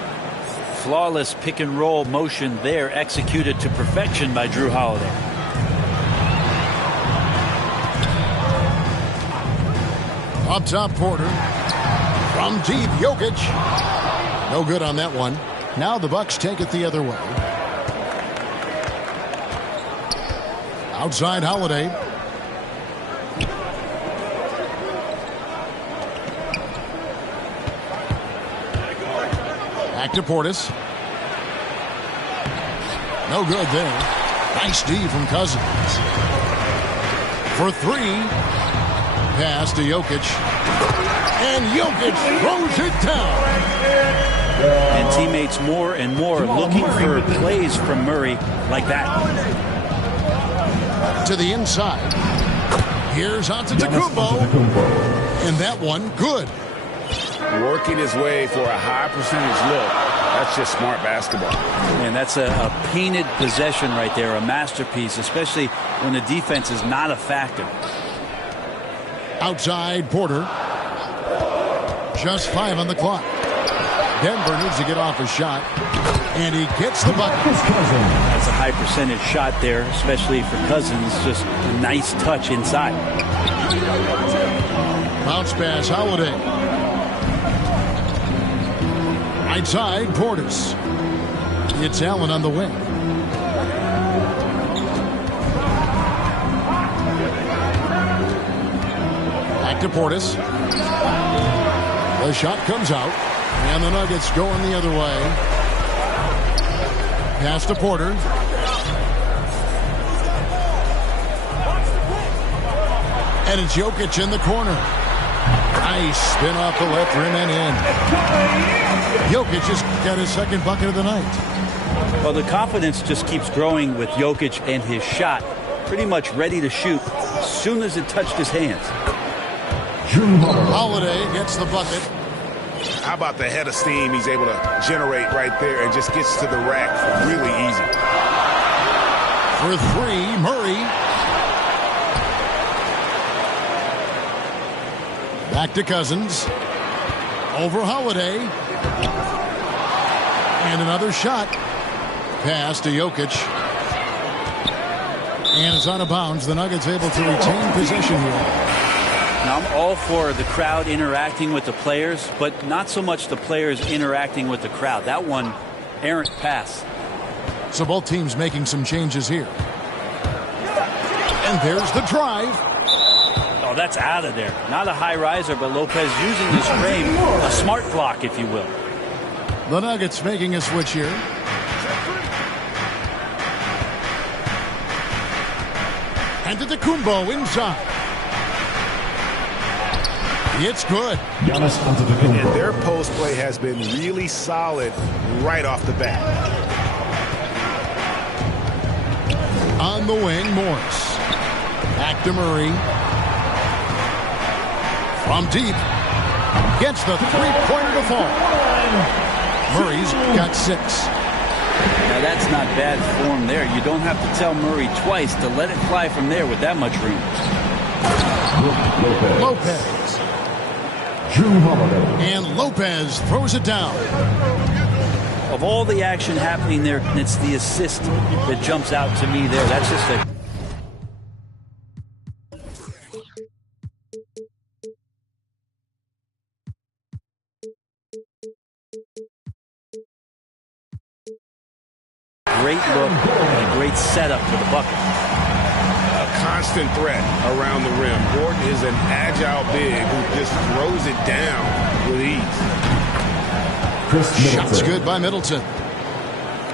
Flawless pick and roll motion there, executed to perfection by Drew Holiday. Up top, Porter. From deep, Jokic. No good on that one. Now the Bucks take it the other way. Outside, Holiday. Back to Portis. No good there. Nice D from Cousins. For three. Pass to Jokic. And Jokic throws it down. And teammates more and more looking for plays from Murray like that. To the inside. Here's Antetokounmpo. And that one, good. Working his way for a high percentage look. That's just smart basketball. And that's a painted possession right there, a masterpiece, especially when the defense is not a factor. Outside, Porter. Just 5 on the clock. Denver needs to get off a shot. And he gets the bucket. That's a high percentage shot there, especially for Cousins. Just a nice touch inside. Bounce pass, Holiday. Right side, Portis. It's Allen on the wing. Back to Portis. The shot comes out. And the Nuggets going the other way. Pass to Porter. And it's Jokic in the corner. Nice spin off the left rim and in. Jokic just got his second bucket of the night. Well, the confidence just keeps growing with Jokic and his shot. Pretty much ready to shoot as soon as it touched his hands. Holiday gets the bucket. How about the head of steam he's able to generate right there and just gets to the rack really easy. For three, Murray. Back to Cousins. Over Holiday. And another shot. Pass to Jokic. And it's out of bounds. The Nuggets able to retain possession here. Now, I'm all for the crowd interacting with the players, but not so much the players interacting with the crowd. That one, errant pass. So both teams making some changes here. And there's the drive. Oh, that's out of there. Not a high riser, but Lopez using his frame, a smart block, if you will. The Nuggets making a switch here. Antetokounmpo inside. It's good. And their post play has been really solid right off the bat. On the wing, Morris. Back to Murray. From deep. Gets the three-pointer to fall. Murray's got 6. Now that's not bad form there. You don't have to tell Murray twice to let it fly from there with that much room. Lopez. And Lopez throws it down. Of all the action happening there, it's the assist that jumps out to me there. That's just a... great look and a great setup for the bucket. A constant threat around the rim. Gordon is an agile big who just throws it down with ease. Shots good by Middleton.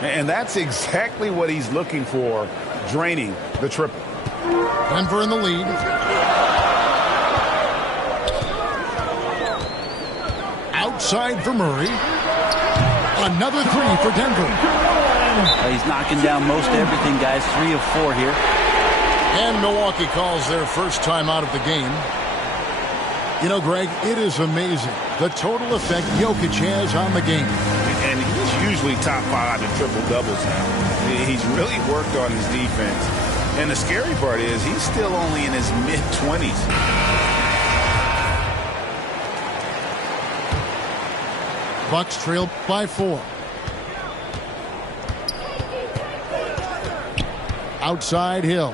And that's exactly what he's looking for, draining the triple. Denver in the lead. Outside for Murray. Another 3 for Denver. He's knocking down most everything, guys. 3 of 4 here. And Milwaukee calls their first time out of the game. You know, Greg, it is amazing the total effect Jokic has on the game. And he's usually top 5 in triple-doubles now. He's really worked on his defense. And the scary part is he's still only in his mid-20s. Bucks trail by 4. Outside Hill.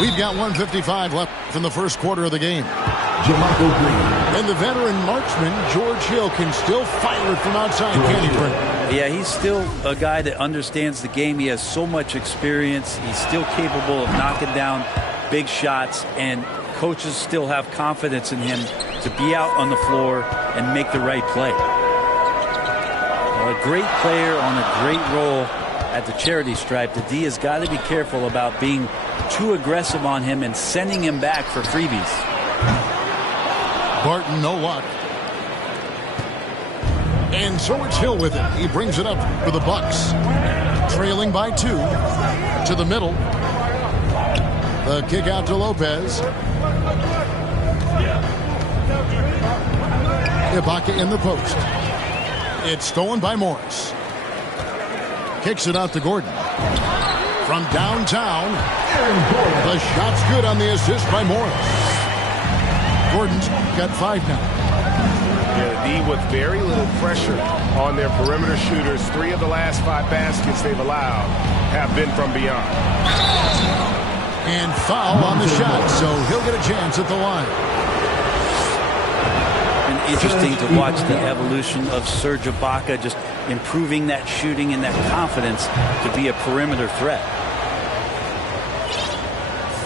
We've got 1:55 left from the first quarter of the game. And the veteran marksman, George Hill, can still fire it from outside, can he, Brent? Yeah, he's still a guy that understands the game. He has so much experience. He's still capable of knocking down big shots, and coaches still have confidence in him to be out on the floor and make the right play. A great player on a great role at the charity stripe. The D has got to be careful about being too aggressive on him and sending him back for freebies. Barton, no luck. And so it's Hill with it. He brings it up for the Bucks. Trailing by 2. To the middle. The kick out to Lopez. Ibaka in the post. It's stolen by Morris. Kicks it out to Gordon. From downtown. The shot's good on the assist by Morris. Gordon's got 5 now. Yeah, the D with very little pressure on their perimeter shooters. 3 of the last 5 baskets they've allowed have been from beyond. And foul on the shot, so he'll get a chance at the line. Interesting to watch the evolution of Serge Ibaka, just improving that shooting and that confidence to be a perimeter threat.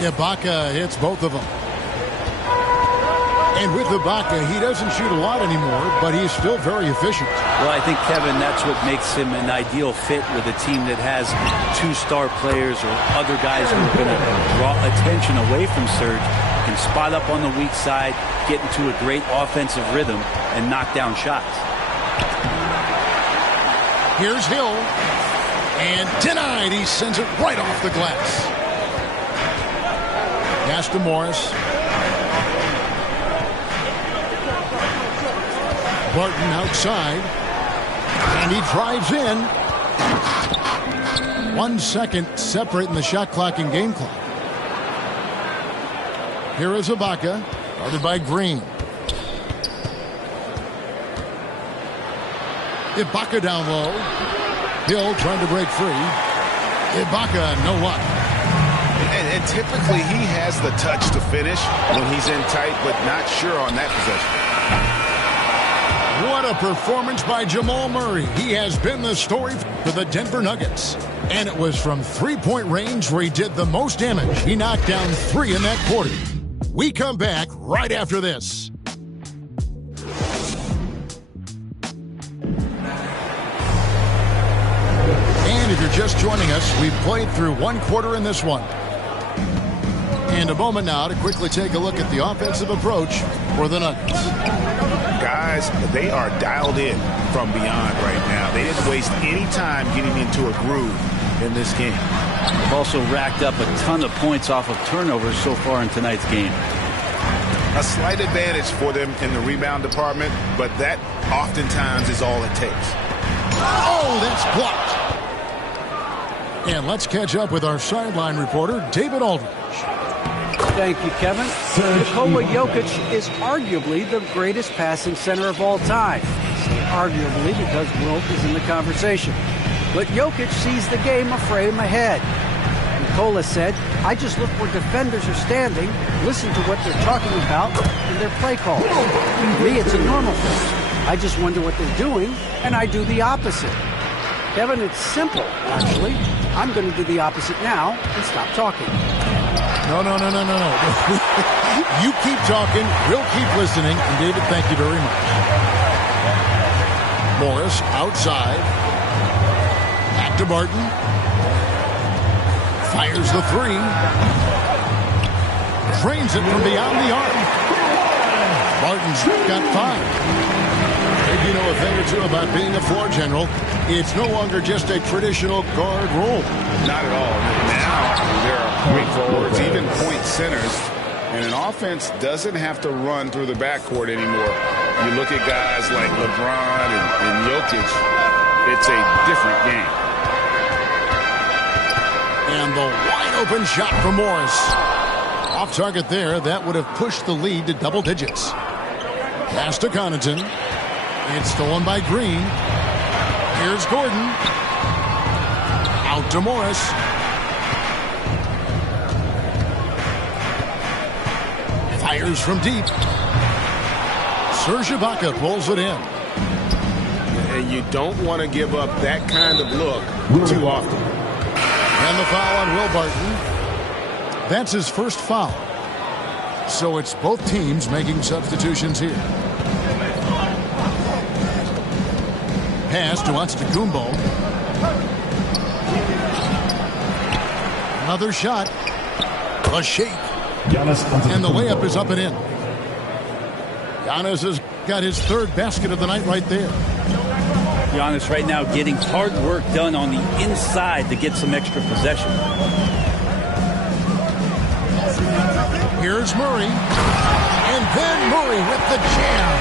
Ibaka hits both of them. And with Ibaka, he doesn't shoot a lot anymore, but he's still very efficient. Well, I think, Kevin, that's what makes him an ideal fit with a team that has 2-star players or other guys who are going to draw attention away from Serge. Can spot up on the weak side, get into a great offensive rhythm, and knock down shots. Here's Hill. And denied. He sends it right off the glass. Pass to Morris. Barton outside. And he drives in. 1 second separating the shot clock and game clock. Here is Ibaka, guarded by Green. Ibaka down low. Hill trying to break free. Ibaka, no luck. And typically he has the touch to finish when he's in tight, but not sure on that possession. What a performance by Jamal Murray. He has been the story for the Denver Nuggets. And it was from three-point range where he did the most damage. He knocked down 3 in that quarter. We come back right after this. And if you're just joining us, we've played through 1 quarter in this one. And a moment now to quickly take a look at the offensive approach for the Nuggets. Guys, they are dialed in from beyond right now. They didn't waste any time getting into a groove in this game. They've also racked up a ton of points off of turnovers so far in tonight's game. A slight advantage for them in the rebound department, but that oftentimes is all it takes. Oh, that's blocked. And let's catch up with our sideline reporter, David Aldridge. Thank you, Kevin. Nikola Jokic is arguably the greatest passing center of all time. Arguably because Wilt is in the conversation. But Jokic sees the game a frame ahead. Nikola said, I just look where defenders are standing, listen to what they're talking about, and their play calls. For me, it's a normal thing. I just wonder what they're doing, and I do the opposite. Kevin, it's simple, actually. I'm going to do the opposite now and stop talking. No. You keep talking, we'll keep listening. And David, thank you very much. Morris outside. Back to Barton. Fires the 3. Drains it from beyond the arc. Barton's got 5. If you know a thing or two about being a floor general, it's no longer just a traditional guard role. Not at all. Now there are point forwards, even point centers, and an offense doesn't have to run through the backcourt anymore. You look at guys like LeBron and Jokic, it's a different game. And the wide open shot from Morris. Off target there, that would have pushed the lead to double digits. Pass to Connaughton. It's stolen by Green. Here's Gordon. Out to Morris. Fires from deep. Serge Ibaka pulls it in. And you don't want to give up that kind of look too often. And the foul on Will Barton. That's his first foul. So it's both teams making substitutions here. Pass to Antetokounmpo. Another shot. A shake. And the layup is up and in. Giannis has got his 3rd basket of the night right there. Giannis right now getting hard work done on the inside to get some extra possession. Here's Murray. And then Murray with the jam.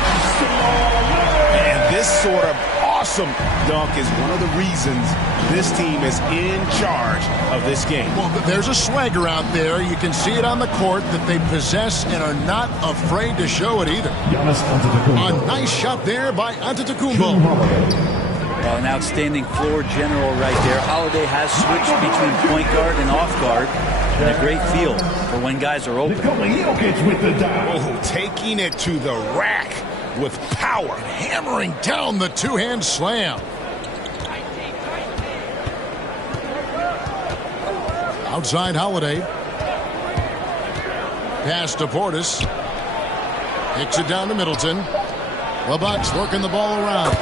And this sort of awesome dunk is one of the reasons this team is in charge of this game. Well, there's a swagger out there. You can see it on the court that they possess and are not afraid to show it either. A nice shot there by Antetokounmpo. Well, an outstanding floor general right there. Holiday has switched between point guard and off guard. And a great feel for when guys are open. Oh, taking it to the rack with power. Hammering down the 2-hand slam. Outside Holiday. Pass to Portis. Kicks it down to Middleton. The Bucks working the ball around.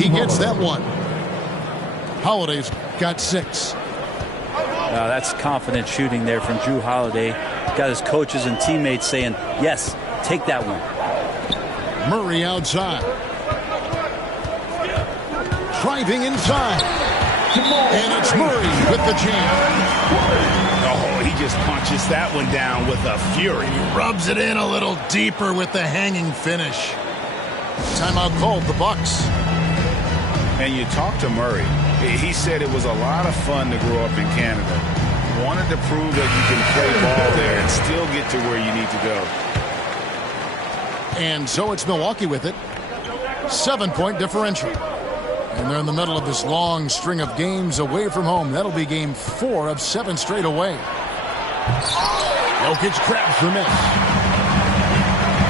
He gets that one. Holiday's got 6. That's confident shooting there from Jrue Holiday. Got his coaches and teammates saying, yes, take that one. Murray outside. Driving inside. And it's Murray with the jam. Oh, he just punches that one down with a fury. He rubs it in a little deeper with the hanging finish. Timeout called, the Bucks. And you talk to Murray. He said it was a lot of fun to grow up in Canada. Wanted to prove that you can play ball there and still get to where you need to go. And so it's Milwaukee with it. 7-point differential. And they're in the middle of this long string of games away from home. That'll be game 4 of 7 straight away. Jokic grabs the miss.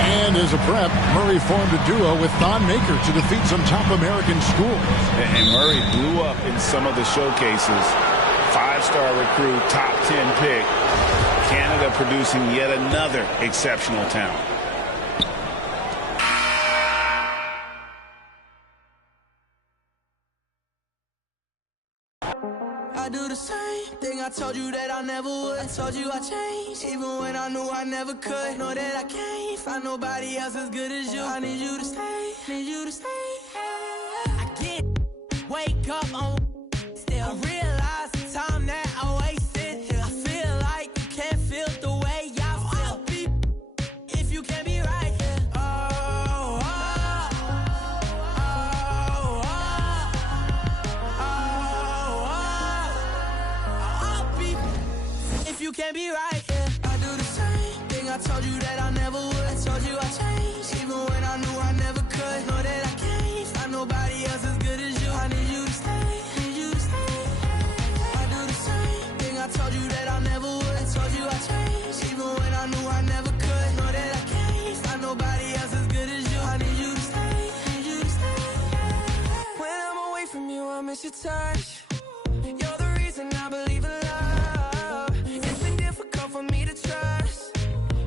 And as a prep, Murray formed a duo with Thon Maker to defeat some top American schools. And Murray blew up in some of the showcases. 5-star recruit, top 10 pick. Canada producing yet another exceptional talent. I do the same thing I told you that I never would. I told you I changed, even when I knew I never could. Know that I can't find nobody else as good as you. I need you to stay, need you to stay. I get, wake up on, still realize the time that I wasted. I feel like you can't feel the way I feel. If you can't be right here. You can't be right, yeah. I do the same thing I told you that I never would. I told you I changed, even when I knew I never could. Know that I can't find nobody else as good as you. I need you to stay, need you to stay. I do the same thing I told you that I never would. I told you I changed, even when I knew I never could. Know that I can't find nobody else as good as you. I need you to stay, need you to stay. When I'm away from you, I miss your touch. You're the reason I believe in love. For me to trust,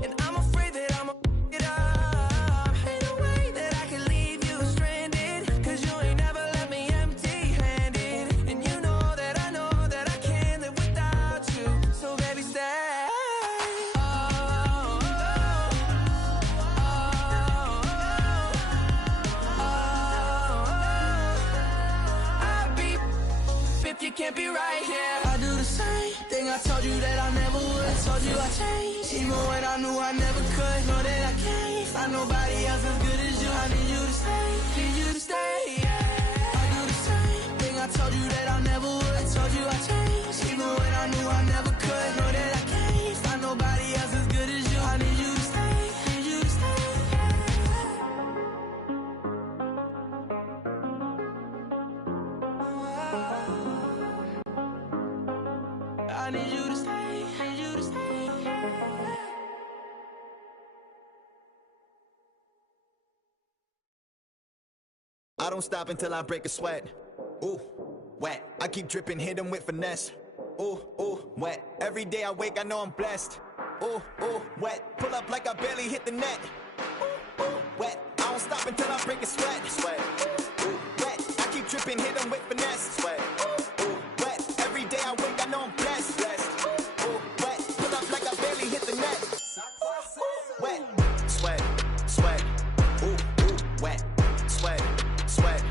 and I'm afraid that I'ma it up. Ain't no way that I can leave you stranded, cause you ain't never left me empty-handed. And you know that I can't live without you. So baby, stay. I'll be if you can't be right here. I do the same thing I told you that I never would. I told you I changed, even when I knew I never could. Know that I can't find nobody else as good as you. I need you to stay, need you to stay, yeah. I do the same thing I told you that I never would. I told you I changed, even when I knew I never could. Know that I can't find nobody else as good as you. I need you to stay, need you to stay, yeah. I need you to stay, need you to stay. I don't stop until I break a sweat. Ooh, wet. I keep dripping, hit them with finesse. Ooh, wet. Every day I wake, I know I'm blessed. Ooh, wet. Pull up like I barely hit the net. Ooh, wet. I don't stop until I break a sweat. Sweat. Ooh, wet. I keep dripping, hit them with finesse. Sweat. Ooh, wet. Every day I wake, I know I'm blessed. Ooh, wet. Pull up like I barely hit the net. Wet. Sweat. Sweat. Ooh, wet. Sweat. Sweat.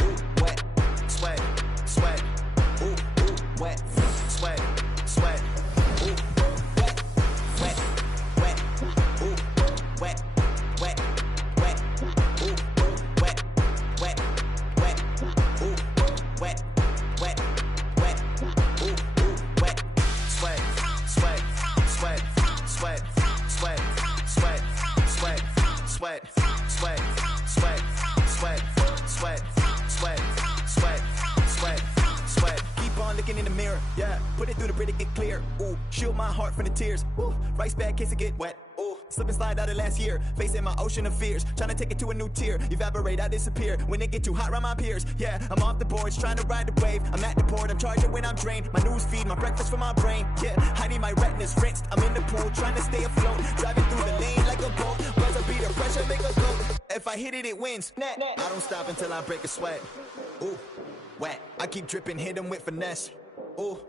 Ooh, wet. Sweat. Sweat. Ooh, wet. Sweat. Sweat. Ooh, wet. Wet. Wet. Ooh, wet. Wet. Wet. Ooh, wet. Wet. Wet. Ooh, wet. Wet. Wet. Ooh, wet. Sweat. Sweat. Sweat. Sweat. Sweat. Sweat. Sweat. Sweat. Sweat. Sweat. Sweat, sweat, sweat, sweat, sweat, sweat. Keep on looking in the mirror, yeah. Put it through the Brita, get clear. Ooh, shield my heart from the tears. Ooh, rice bag case it get wet. Ooh, slip and slide out of last year. Facing my ocean of fears, trying to take it to a new tier. Evaporate, I disappear when it get too hot around my peers. Yeah, I'm off the boards, trying to ride the wave. I'm at the port, I'm charging when I'm drained. My news feed, my breakfast for my brain. Yeah, I need my retinas rinsed. I'm in the pool, trying to stay afloat. Driving through the lane like a boat. Buzzer beater, pressure make a go. If I hit it, it wins. I don't stop until I break a sweat. Ooh, wet. I keep dripping, hit them with finesse. Ooh,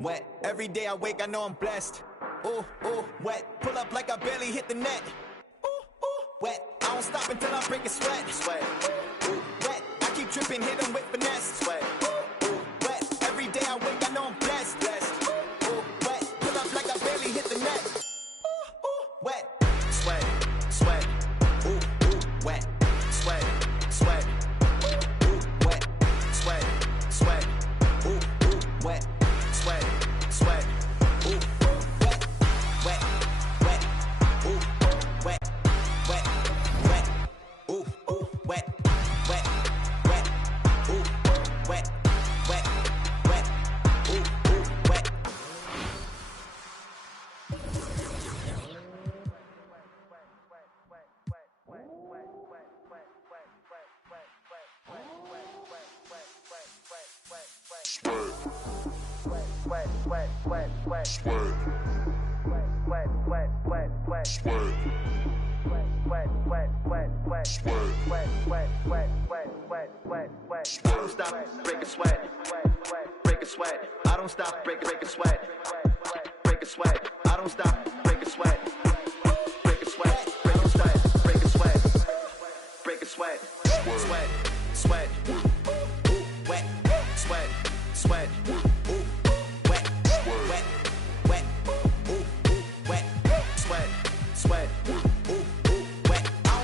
wet. Every day I wake, I know I'm blessed. Ooh, wet. Pull up like I barely hit the net. Ooh, wet. I don't stop until I break a sweat. Sweat. Ooh, wet. I keep dripping, hit them with finesse. Sweat. Ooh, wet. Every day I wake, I know I'm blessed. Ooh, wet. Pull up like I barely hit the net. Ooh, wet. Sweat. Sweat. Ooh, wet. Sweat. Sweat. Ooh, wet. Sweat. Sweat. Ooh, wet. Sweat. Sweat. Ooh, wet. Wet. Wet. Ooh, wet. Wet. Wet. Ooh, wet. Wet. Wet. Ooh, wet. don't stop, break a sweat, break a sweat. I don't stop, break a sweat, break a sweat. I don't stop, break a sweat, break a sweat, break a sweat, break a sweat, break a sweat, sweat, sweat, ooh, wet, sweat, sweat, ooh, wet, wet, wet, ooh, wet, sweat, sweat, ooh, wet, wet. I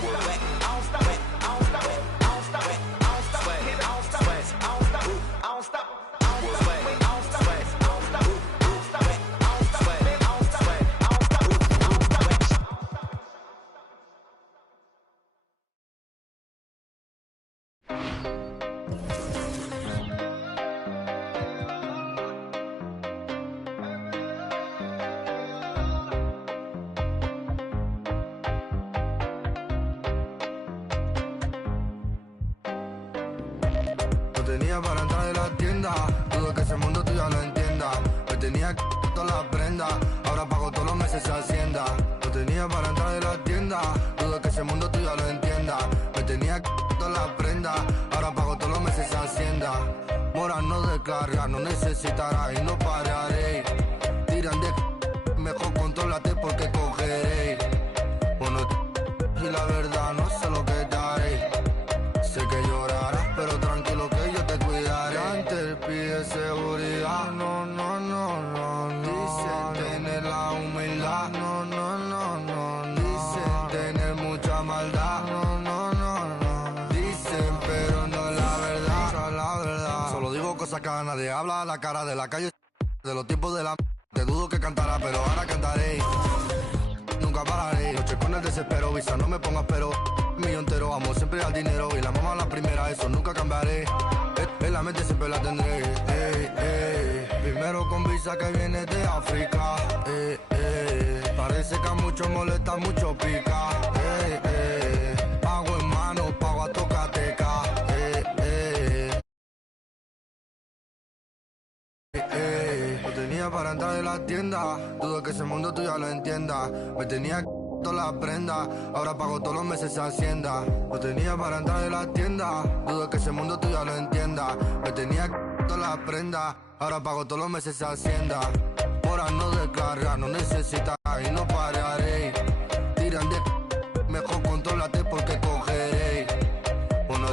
don't stop, I don't stop, I don't stop, I don't stop, I don't stop, I don't stop, I don't stop. Tenía para entrar en la tienda, dudo que ese mundo tú ya lo entiendas. Me tenía que todas las prendas, ahora pago todos los meses Hacienda. No tenía para entrar en la tienda, dudo que ese mundo tú ya lo entiendas. Me tenía que todas las prendas, ahora pago todos los meses Hacienda. Mora no descarga, no necesitará y no pararé. Tiran de mejor contrólate porque cogeré. Bueno, y la verdad no sé lo que te haré. Sé que llorarás, pero tranquilo que yo te cuidaré. Antes pide seguridad, no, no, no, no, no. Dicen tener la humildad, no, no, no, no, no. Dicen tener mucha maldad, no, no, no, no. Dicen, pero no es la verdad, esa es la verdad. Solo digo cosas que a nadie habla a la cara de la calle, de los tipos de la... Te dudo que cantará, pero ahora cantaré. Nunca pararé, noche con el desespero, visa no me pongas pero. Mío entero, amo siempre al dinero y la mamá la primera, eso nunca cambiaré. En la mente siempre la tendré. Primero con visa que viene de África. Parece que a muchos molesta, mucho pica. Pago en mano, pago a tocateca. No tenía para entrar en la tienda, dudo que ese mundo tú ya lo entiendas. Me tenía que todas las prendas, ahora pago todos los meses Hacienda. No tenía para entrar en la tienda, dudo que ese mundo tú ya lo entiendas. Me tenía que todas las prendas, ahora pago todos los meses Hacienda. Ahora no descarga, no necesitas y no pararé. Tiran de mejor contrólate porque cogeré. Bueno,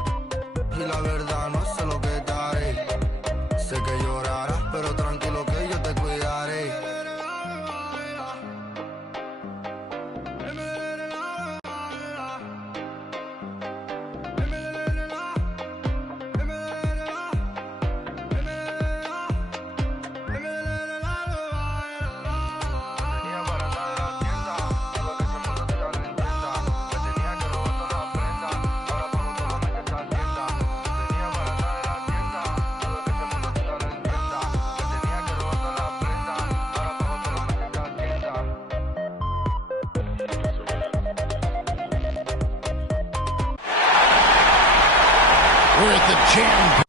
y la verdad no sé lo que te haré. Sé que llorarás, pero tranquilo que yo te cuidaré. We're at the jam.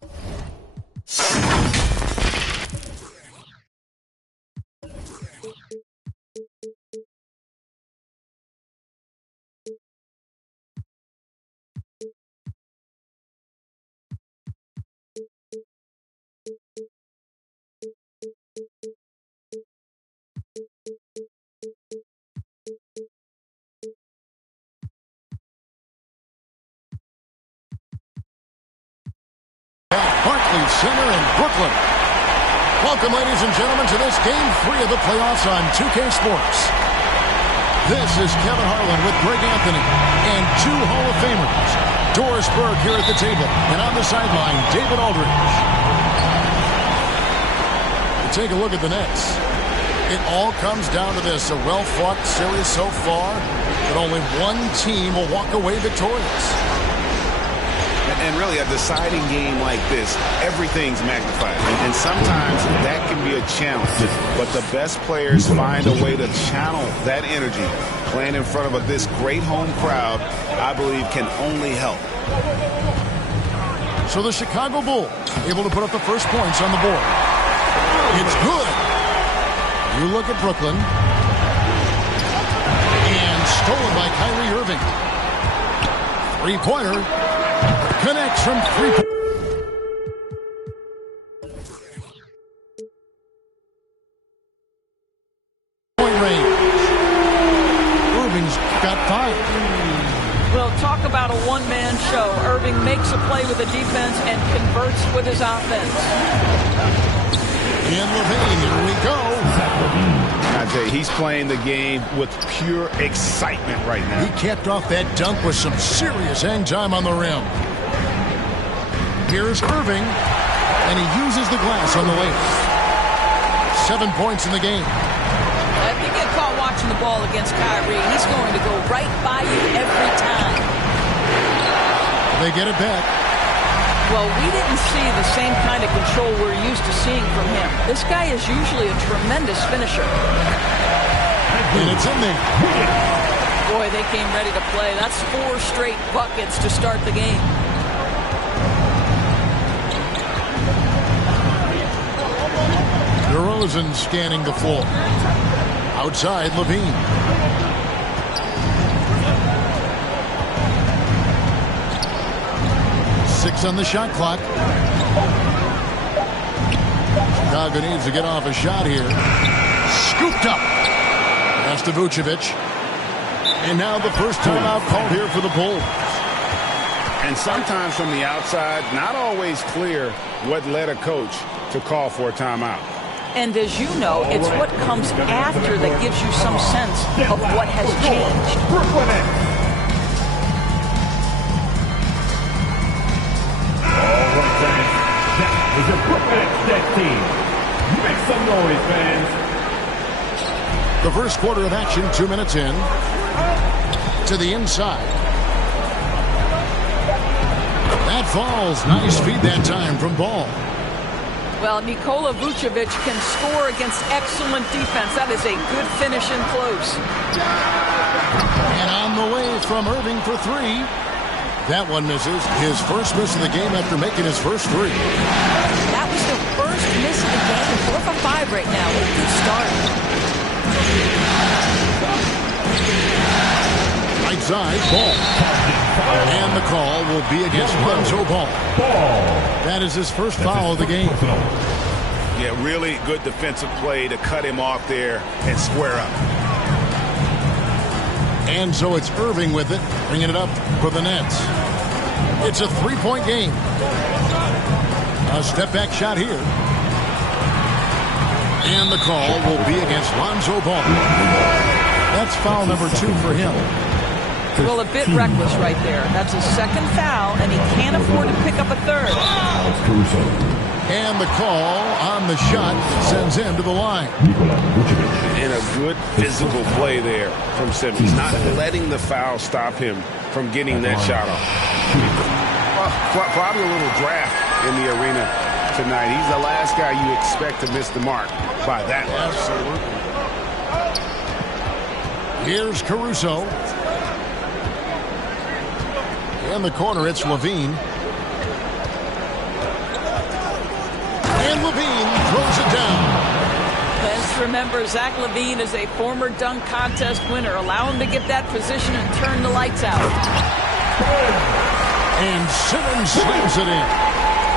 Barclays Center in Brooklyn. Welcome, ladies and gentlemen, to this Game 3 of the playoffs on 2K Sports. This is Kevin Harlan with Greg Anthony and two Hall of Famers. Doris Burke here at the table, and on the sideline, David Aldridge. Take a look at the Nets. It all comes down to this, a well-fought series so far, but only one team will walk away victorious. And really, a deciding game like this, everything's magnified. And sometimes that can be a challenge. But the best players find a way to channel that energy. Playing in front of this great home crowd, I believe, can only help. So the Chicago Bulls able to put up the first points on the board. It's good. You look at Brooklyn. And stolen by Kyrie Irving. Three-pointer. Connects from three-point range. Irving's got 5. Well, talk about a one-man show. Irving makes a play with the defense and converts with his offense. And LaVine, here we go. I tell you, he's playing the game with pure excitement right now. He capped off that dunk with some serious hang time on the rim. Here's Irving, and he uses the glass on the layup. 7 points in the game. If you get caught watching the ball against Kyrie, he's going to go right by you every time. They get it back. Well, we didn't see the same kind of control we're used to seeing from him. This guy is usually a tremendous finisher. And it's in there. Boy, they came ready to play. That's 4 straight buckets to start the game. DeRozan scanning the floor. Outside, LaVine. Six on the shot clock. Chicago needs to get off a shot here. Scooped up. Pass to Vucevic. And now the first timeout called here for the Bulls. And sometimes from the outside, not always clear what led a coach to call for a timeout. And as you know, it's what comes after that gives you some sense of what has changed. All right, fans. That is your Brooklyn Nets team. Make some noise, fans. The first quarter of action, 2 minutes in. To the inside. That falls. Nice feed that time from Ball. Well, Nikola Vucevic can score against excellent defense. That is a good finish in close. And on the way from Irving for 3. That one misses. His first miss of the game after making his first 3. That was the first miss of the game. 4 for 5 right now. What a good start. Right side, Ball. And the call will be against Lonzo Ball. That is his first foul of the game. Yeah, really good defensive play to cut him off there and square up. And so it's Irving with it, bringing it up for the Nets. It's a 3-point game. A step-back shot here. And the call will be against Lonzo Ball. That's foul number 2 for him. Well, a bit reckless right there. That's his second foul, and he can't afford to pick up a third. And the call on the shot sends him to the line. And a good physical play there from Simmons. Not letting the foul stop him from getting that shot off. Probably a little draft in the arena tonight. He's the last guy you expect to miss the mark by that much. Absolutely. Here's Caruso. In the corner, it's LaVine. And LaVine throws it down. Let's remember, Zach LaVine is a former dunk contest winner. Allow him to get that position and turn the lights out. And Simmons slams it in.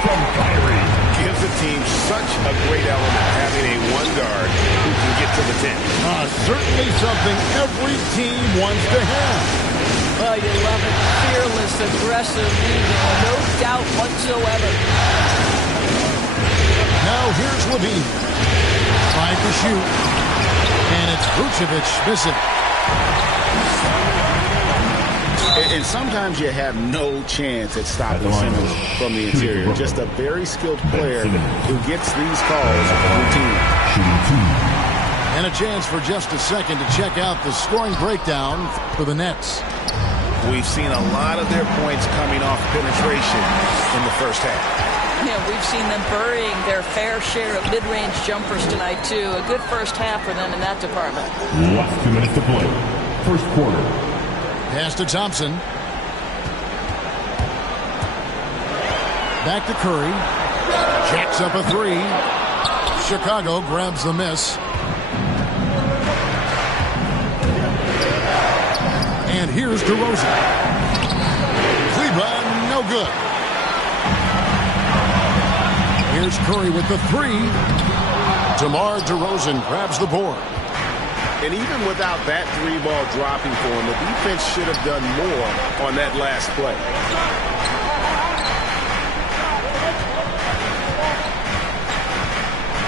From Kyrie. Gives the team such a great element, having a one guard who can get to the 10. Certainly something every team wants to have. Oh, you love it. Fearless, aggressive, no doubt whatsoever. Now here's LaVine. Trying to shoot. And it's Vucevic missing. And sometimes you have no chance at stopping Simmons from the interior. Just a very skilled player who gets these calls routinely. And a chance for just a second to check out the scoring breakdown for the Nets. We've seen a lot of their points coming off penetration in the first half. Yeah, we've seen them burying their fair share of mid-range jumpers tonight, too. A good first half for them in that department. Last 2 minutes to play. First quarter. Pass to Thompson. Back to Curry. Jacks up a 3. Chicago grabs the miss. And here's DeRozan. Kleber, no good. Here's Curry with the three. DeMar DeRozan grabs the board. And even without that three ball dropping for him, the defense should have done more on that last play.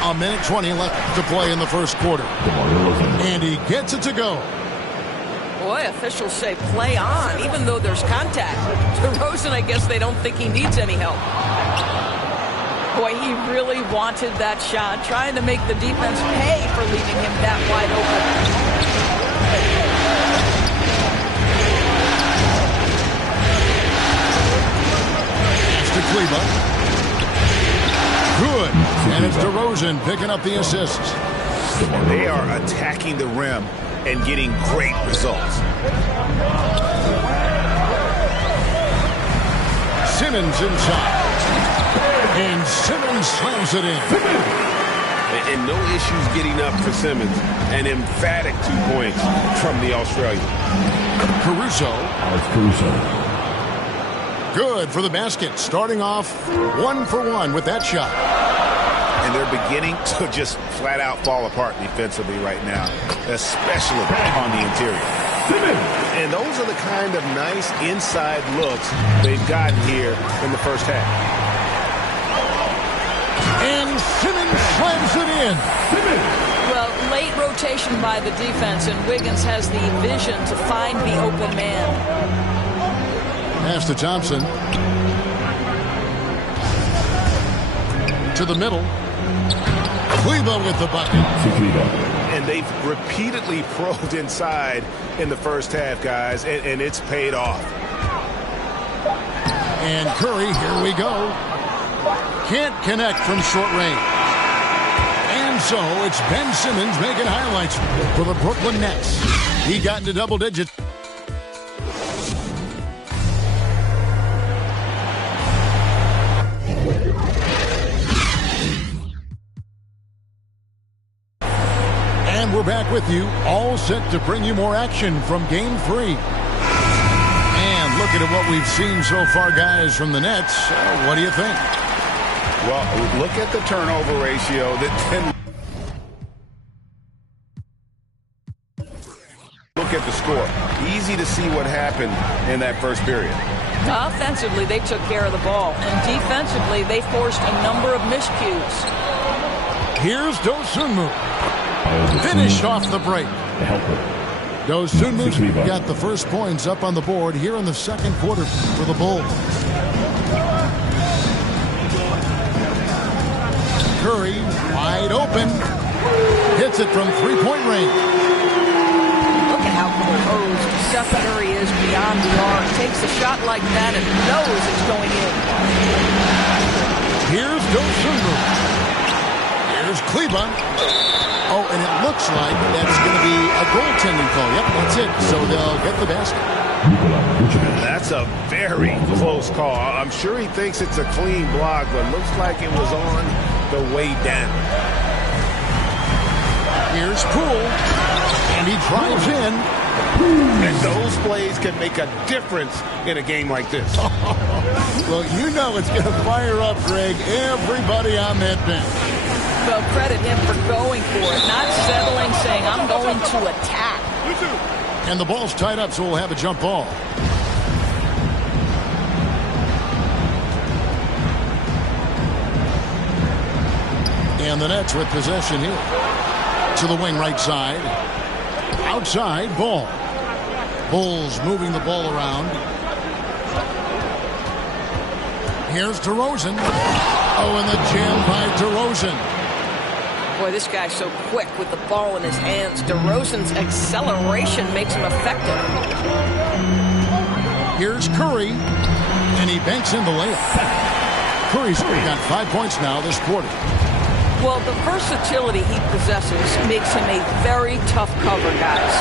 A minute 20 left to play in the first quarter. And he gets it to go. Boy, officials say play on, even though there's contact. DeRozan, I guess they don't think he needs any help. Boy, he really wanted that shot, trying to make the defense pay for leaving him that wide open. Pass to Kleber. Good. And it's DeRozan picking up the assists. They are attacking the rim and getting great results. Simmons inside. And Simmons slams it in. And no issues getting up for Simmons. An emphatic 2 points from the Australian. Caruso. Good for the basket. Starting off 1 for 1 with that shot. And they're beginning to just flat out fall apart defensively right now, especially on the interior. And those are the kind of nice inside looks they've gotten here in the first half. And Simmons slams it in. Well, late rotation by the defense, and Wiggins has the vision to find the open man. Pass to Thompson. To the middle. Kleber with the bucket. And they've repeatedly probed inside in the first half, guys, and it's paid off. And Curry, here we go. Can't connect from short range. And so it's Ben Simmons making highlights for the Brooklyn Nets. He got into double digits. And we're back with you, all set to bring you more action from Game 3. And looking at what we've seen so far, guys, from the Nets, what do you think? Well, look at the turnover ratio. Look at the score. Easy to see what happened in that first period. Offensively, they took care of the ball. And defensively, they forced a number of miscues. Here's Dosunmu. Finished off the break. Dosunmu got the first points up on the board here in the second quarter for the Bulls. Curry, wide open. Hits it from three-point range. Look at how composed Steph Curry is beyond the arc. Takes a shot like that and knows it's going in. Here's Dosunmu. Here's Kleber. Oh, and it looks like that's going to be a goaltending call. Yep, that's it. So they'll get the basket. That's a very close call. I'm sure he thinks it's a clean block, but looks like it was on the way down. Here's Poole, and he drives in. And those plays can make a difference in a game like this. Well, you know it's going to fire up, Greg, everybody on that bench. Well, credit him for going for it, not settling, saying, I'm going to attack. And the ball's tied up, so we'll have a jump ball. And the Nets with possession here. To the wing right side. Outside, ball. Bulls moving the ball around. Here's DeRozan. Oh, and the jam by DeRozan. Boy, this guy's so quick with the ball in his hands. DeRozan's acceleration makes him effective. Here's Curry, and he banks in the layup. Curry's got 5 points now this quarter. Well, the versatility he possesses makes him a very tough cover, guys.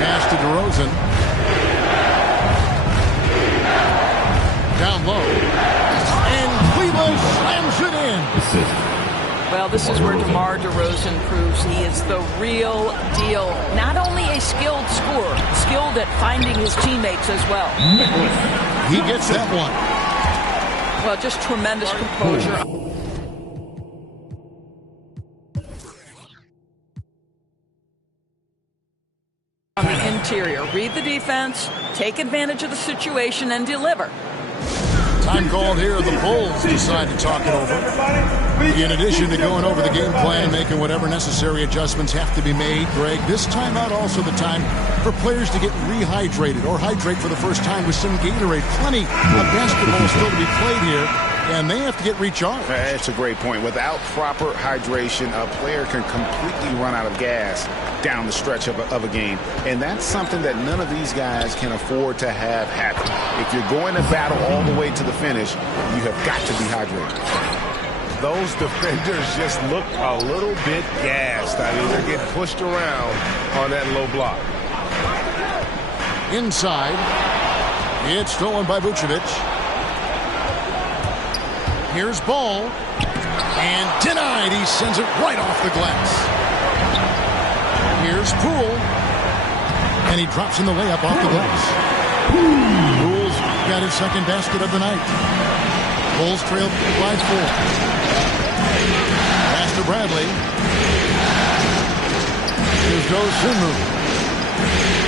Pass to DeRozan. Down low. And Cleveland slams it in. Well, this is where DeMar DeRozan proves he is the real deal. Not only a skilled scorer, skilled at finding his teammates as well. He gets that one. Well, just tremendous composure. On the interior, read the defense, take advantage of the situation, and deliver. Time called here. The Bulls decide to talk it over. In addition to going over the game plan and making whatever necessary adjustments have to be made, Greg, this timeout also the time for players to get rehydrated or hydrate for the first time with some Gatorade. Plenty of basketball still to be played here, and they have to get recharged. That's a great point. Without proper hydration, a player can completely run out of gas down the stretch of a game. And that's something that none of these guys can afford to have happen. If you're going to battle all the way to the finish, you have got to be hydrated. Those defenders just look a little bit gassed. I mean, they're getting pushed around on that low block. Inside, it's stolen by Vucevic. Here's Ball, and denied. He sends it right off the glass. Here's Poole, and he drops in the layup off the glass. Poole's got his second basket of the night. Bulls trail by 4. Pass to Bradley. Here goes Sunmu.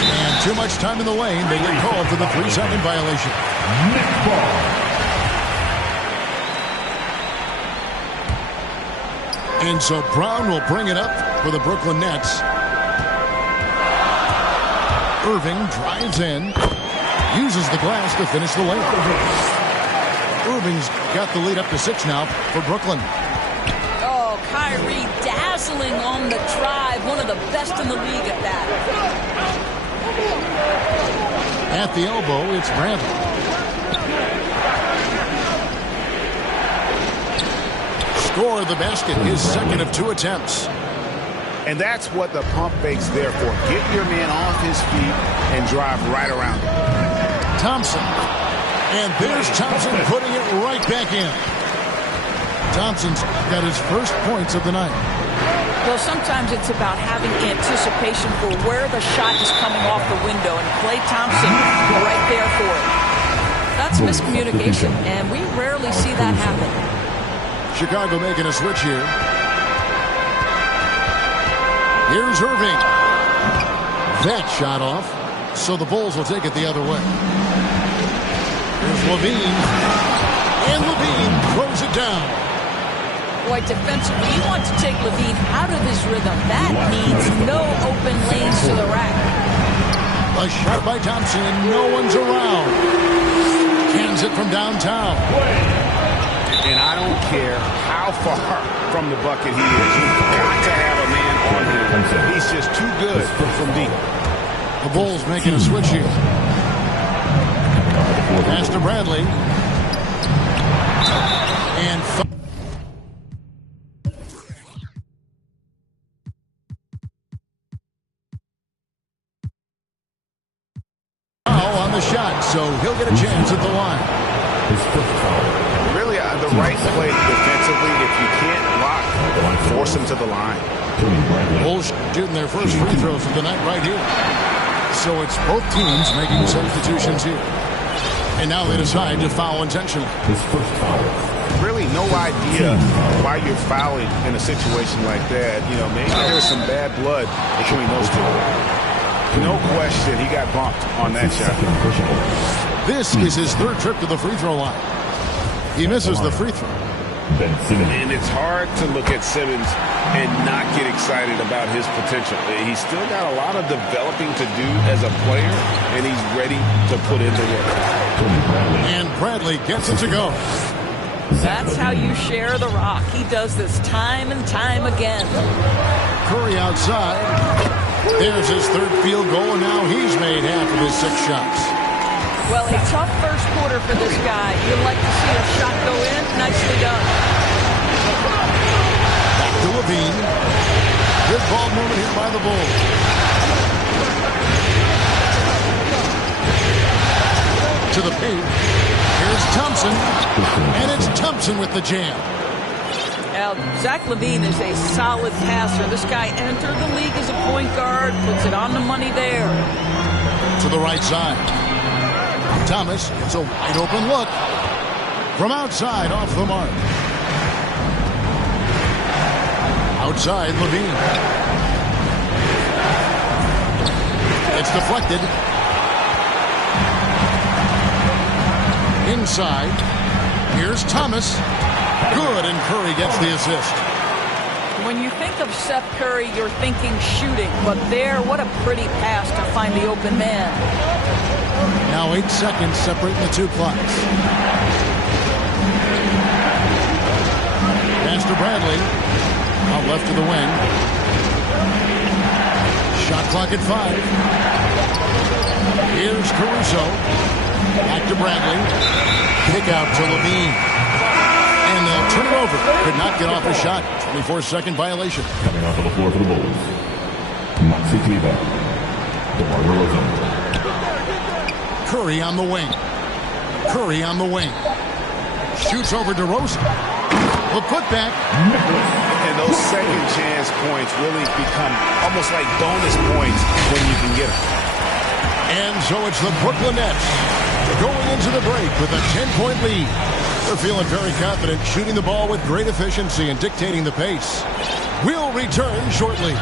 And too much time in the lane. They get called for the 3-second violation. Next ball. And so Brown will bring it up for the Brooklyn Nets. Irving drives in, uses the glass to finish the layup. Irving's got the lead up to 6 now for Brooklyn. Oh, Kyrie dazzling on the drive. One of the best in the league at that. At the elbow, it's Bradley. Score the basket, his second of 2 attempts. And that's what the pump fake's there for. Get your man off his feet and drive right around him. Thompson. And there's Thompson putting it right back in. Thompson's got his first points of the night. Well, sometimes it's about having anticipation for where the shot is coming off the window, and Klay Thompson right there for it. That's miscommunication, and we rarely see that happen. Chicago making a switch here. Here's Irving. That shot off, so the Bulls will take it the other way. Here's LaVine. And LaVine throws it down. Boy, defensively, you want to take LaVine out of his rhythm. That means no open lanes to the rack. A shot by Thompson, and no one's around. Cans it from downtown. And I don't care how far from the bucket he is. You've got to have a man on him. He's just too good from deep. The Bulls making a switch here. Pass to Bradley. And foul on the shot, so he'll get a chance at the line. Really, the right play defensively. If you can't block, force him to the line. Bulls shooting their first free throws of the night right here. So it's both teams making substitutions here. And now they decide to foul intentionally. His first foul. Really no idea why you're fouling in a situation like that. You know, maybe there's some bad blood between those two. No question, he got bumped on that shot. This is his third trip to the free throw line. He misses the free throw. And it's hard to look at Simmons and not get excited about his potential. He's still got a lot of developing to do as a player, and he's ready to put in the work. And Bradley gets it to go. That's how you share the rock. He does this time and time again. Curry outside. There's his third field goal, and now he's made half of his 6 shots. Well, a tough first quarter for this guy. You'd like to see a shot go in. Nicely done. Back to LaVine. Good ball movement here by the Bulls. To the paint. Here's Thompson. And it's Thompson with the jam. Now, Zach LaVine is a solid passer. This guy entered the league as a point guard, puts it on the money there. To the right side. Thomas gets a wide open look. From outside, off the mark. Outside, LaVine. It's deflected. Inside. Here's Thomas. Good, and Curry gets the assist. When you think of Seth Curry, you're thinking shooting. But there, what a pretty pass to find the open man. Now 8 seconds separating the two clocks. Pass to Bradley. Out left to the wing. Shot clock at 5. Here's Caruso. Back to Bradley. Kick out to LaVine. And they'll turn it over. Could not get off a shot. 24-second violation. Coming onto the floor for the Bulls, Maxi Kleber, DeMar DeRozan. Curry on the wing. Curry on the wing. Shoots over DeRozan. The putback. And those second chance points really become almost like bonus points when you can get them. And so it's the Brooklyn Nets going into the break with a 10-point lead. They're feeling very confident, shooting the ball with great efficiency and dictating the pace. We'll return shortly.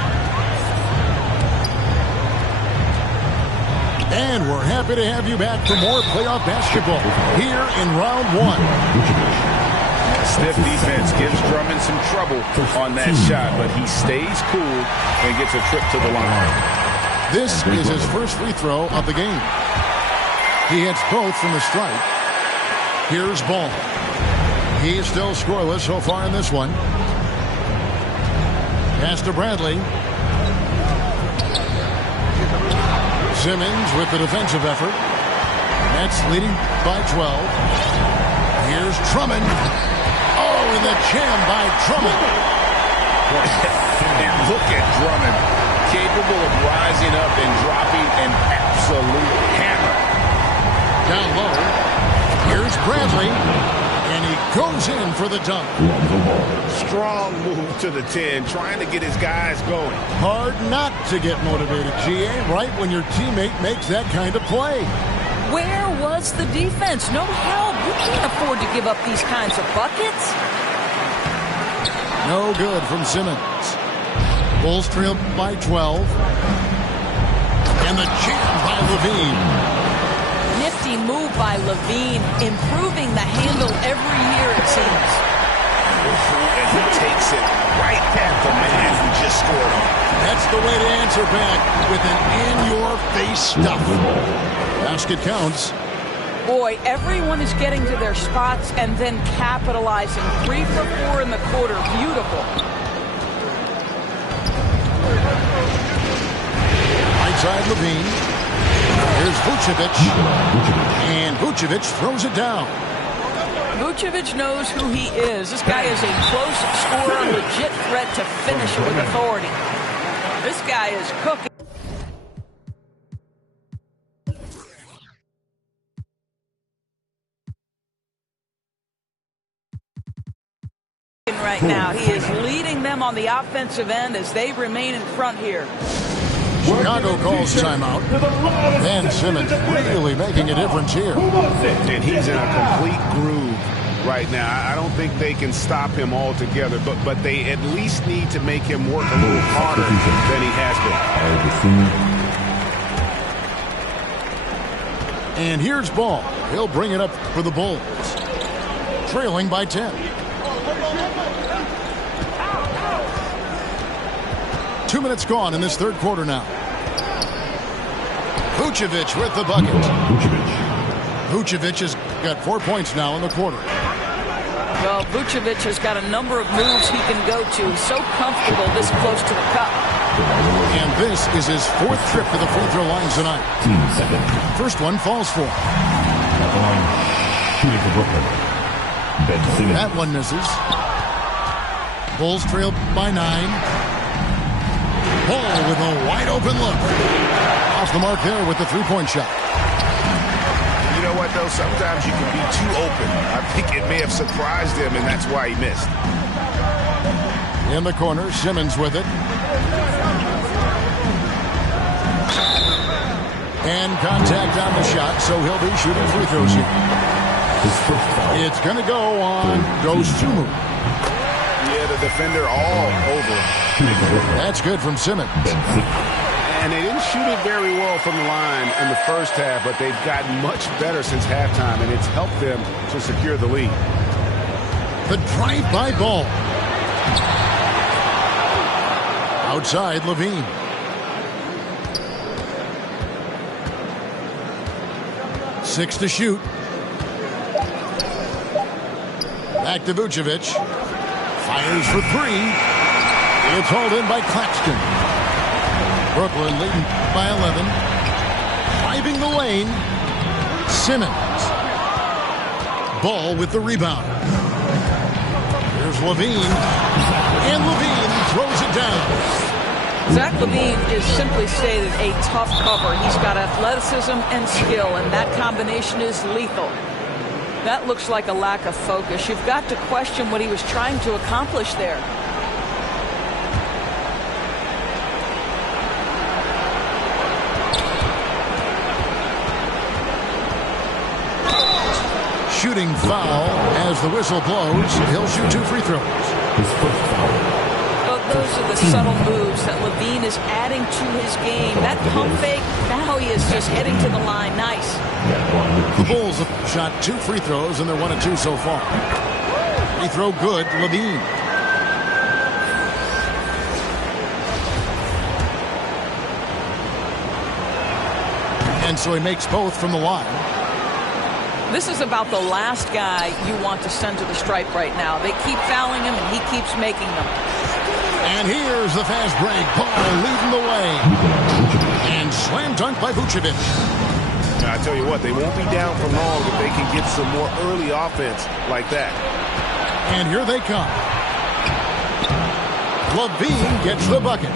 And we're happy to have you back for more playoff basketball here in round 1. Stiff defense gives Drummond some trouble on that shot, but he stays cool and gets a trip to the line. This is his first free throw of the game. He hits both from the stripe. Here's Ball. He is still scoreless so far in this one. Pass to Bradley. Simmons with the defensive effort. Nets leading by 12. Here's Drummond. Oh, and the jam by Drummond. And look at Drummond, capable of rising up and dropping an absolute hammer. Down low. Here's Bradley. And he goes in for the dunk. Strong move to the 10, trying to get his guys going. Hard not to get motivated, GA, right when your teammate makes that kind of play. Where was the defense? No help. You can't afford to give up these kinds of buckets. No good from Simmons. Bulls trail by 12. And the jam by LaVine. Nifty move by LaVine, improving the handle every year, it seems. And he takes it right at the man who just scored on. That's the way to answer back with an in-your-face stuff. Basket counts. Boy, everyone is getting to their spots and then capitalizing. 3 for 4 in the quarter. Beautiful. Right side LaVine. Here's Vucevic. And Vucevic throws it down. Vucevic knows who he is. This guy is a close scorer, legit threat to finish with authority. This guy is cooking. Right now, he is leading them on the offensive end as they remain in front here. Chicago calls timeout. Ben Simmons really making a difference here. And he's in a complete groove right now. I don't think they can stop him altogether, but they at least need to make him work a little harder than he has been. And here's Ball. He'll bring it up for the Bulls. Trailing by 10. 2 minutes gone in this third quarter now. Vucevic with the bucket. Vucevic has got 4 points now in the quarter. Well, Vucevic has got a number of moves he can go to. He's so comfortable this close to the cup. And this is his 4th trip to the free throw line tonight. First one falls for. Shooting for Brooklyn, Ben Simmons. That one misses. Bulls trail by 9. Ball with a wide open look. Off the mark there with the three-point shot. You know what, though? Sometimes you can be too open. I think it may have surprised him, and that's why he missed. In the corner, Simmons with it. And contact on the shot, so he'll be shooting free throws here. It's going to go on Dosunmu. Yeah, the defender all over. That's good from Simmons. And they didn't shoot it very well from the line in the first half, but they've gotten much better since halftime, and it's helped them to secure the lead. The drive-by ball. Outside, Levine. Six to shoot. Back to Vucevic. Fires for three. It's hauled in by Claxton. Brooklyn leading by 11. Driving the lane. Simmons. Ball with the rebound. Here's Levine. And Levine throws it down. Zach LaVine is simply stated a tough cover. He's got athleticism and skill, and that combination is lethal. That looks like a lack of focus. You've got to question what he was trying to accomplish there. Shooting foul as the whistle blows. He'll shoot 2 free throws. Those are the subtle moves that LaVine is adding to his game. That pump fake, now he is just heading to the line. Nice. The Bulls have shot 2 free throws, and they're 1 of 2 so far. Free throw good, LaVine. And so he makes both from the line. This is about the last guy you want to send to the stripe right now. They keep fouling him, and he keeps making them. And here's the fast break. Ball leading the way. And slam dunk by Vucevic. I tell you what, they won't be down for long if they can get some more early offense like that. And here they come. LaVine gets the bucket.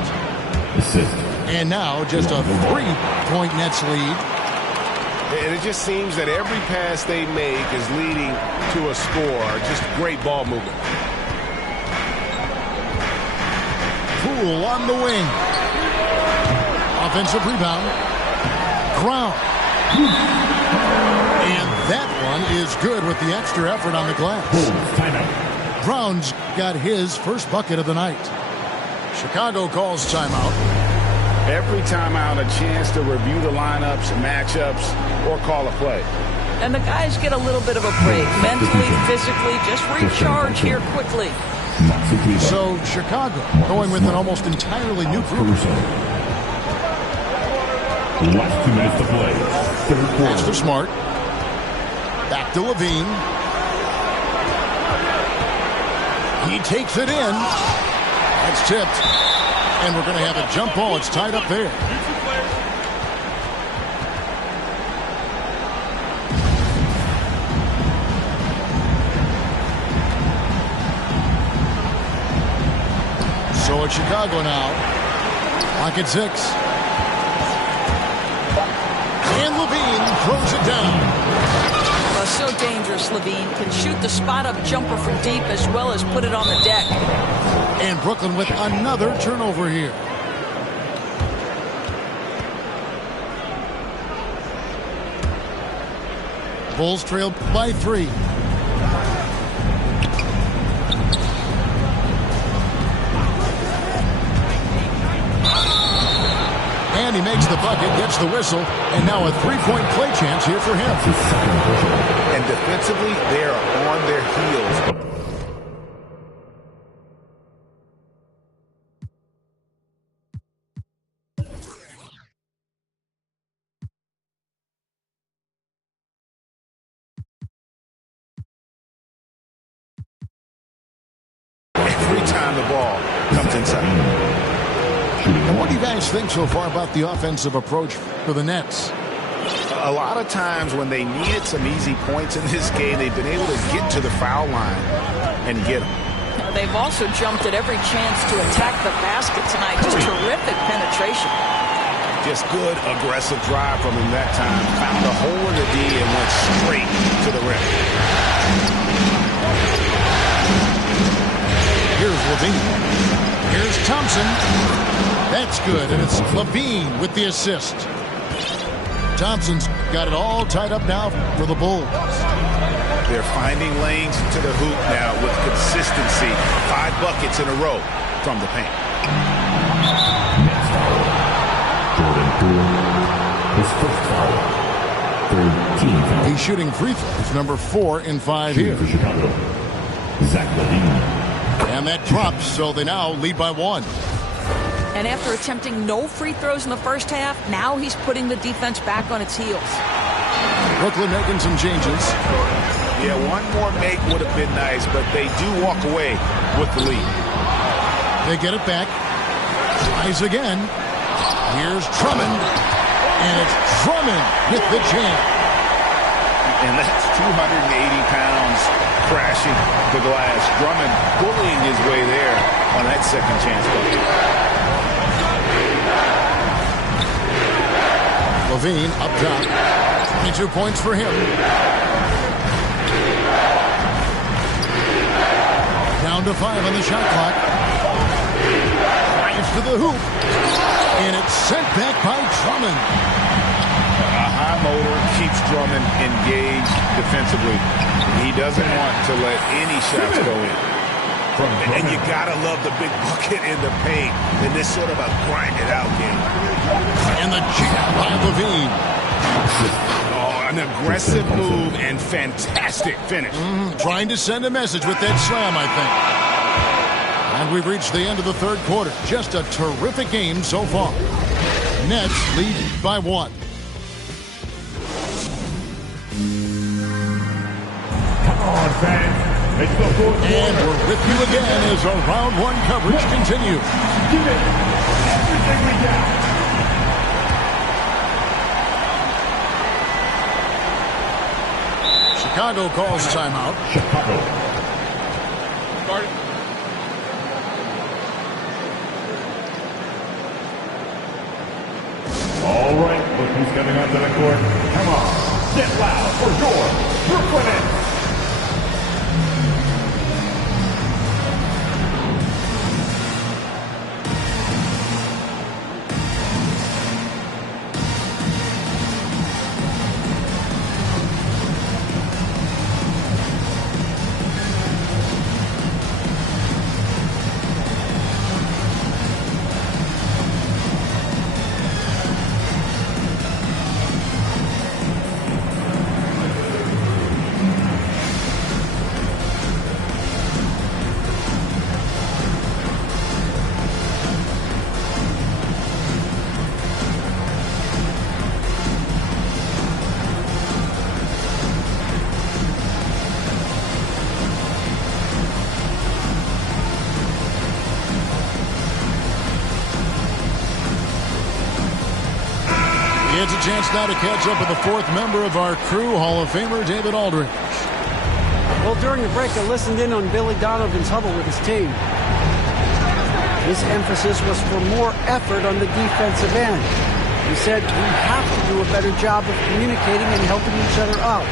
And now just a 3-point Nets lead. And it just seems that every pass they make is leading to a score. Just great ball movement. Poole on the wing. Offensive rebound. Brown. And that one is good with the extra effort on the glass. Brown's got his first bucket of the night. Chicago calls timeout. Every timeout, a chance to review the lineups, matchups, or call a play. And the guys get a little bit of a break. Mentally, physically, just recharge here quickly. So Chicago going with an almost entirely new group. Last 2 minutes to play. Third quarter. Pass to Smart. Back to LaVine. He takes it in. That's tipped. And we're going to have a jump ball. It's tied up there. So it's Chicago now. Lock at 6. And LaVine throws it down. So dangerous, LaVine. Can shoot the spot-up jumper from deep as well as put it on the deck. And Brooklyn with another turnover here. Bulls trail by 3. And he makes the bucket, gets the whistle, and now a 3-point play chance here for him. And defensively, they are on their heels. Every time the ball comes inside. And what do you guys think so far about the offensive approach for the Nets? A lot of times when they needed some easy points in this game, they've been able to get to the foul line and get them. They've also jumped at every chance to attack the basket tonight. Just terrific penetration. Just good, aggressive drive from him that time. Found a hole in the D and went straight to the rim. Here's LaVine. Here's Thompson. That's good, and it's LaVine with the assist. Thompson's got it all tied up now for the Bulls. They're finding lanes to the hoop now with consistency. 5 buckets in a row from the paint. Jordan Poole, his first foul. 13 foul. He's shooting free throws, number 4 in 5 here. For Chicago, Zach LaVine. And that drops, so they now lead by 1. And after attempting no free throws in the first half, now he's putting the defense back on its heels. Brooklyn making some changes. Yeah, one more make would have been nice, but they do walk away with the lead. They get it back. Tries again. Here's Drummond. And it's Drummond with the jam. And that's 280 pounds crashing the glass. Drummond bullying his way there on that second chance bucket. LaVine up top. 22 points for him. Down to 5 on the shot clock. Drives to the hoop. And it's sent back by Drummond. A high motor keeps Drummond engaged defensively. He doesn't want to let any shots go in. And you gotta love the big bucket in the paint in this sort of a grind-it-out game. And the jam by LaVine. Oh, an aggressive move and fantastic finish. Trying to send a message with that slam, I think. And we've reached the end of the third quarter. Just a terrific game so far. Nets lead by 1. Come on, fans. It's the fourth quarter. And we're with you again as our round 1 coverage continues. Give it everything we got. Chicago calls timeout. Chicago. All right, look who's coming onto the court. Come on, get loud for your Brooklyn Nets. It's a chance now to catch up with the 4th member of our crew, Hall of Famer David Aldridge. Well, during the break, I listened in on Billy Donovan's huddle with his team. His emphasis was for more effort on the defensive end. He said, we have to do a better job of communicating and helping each other out.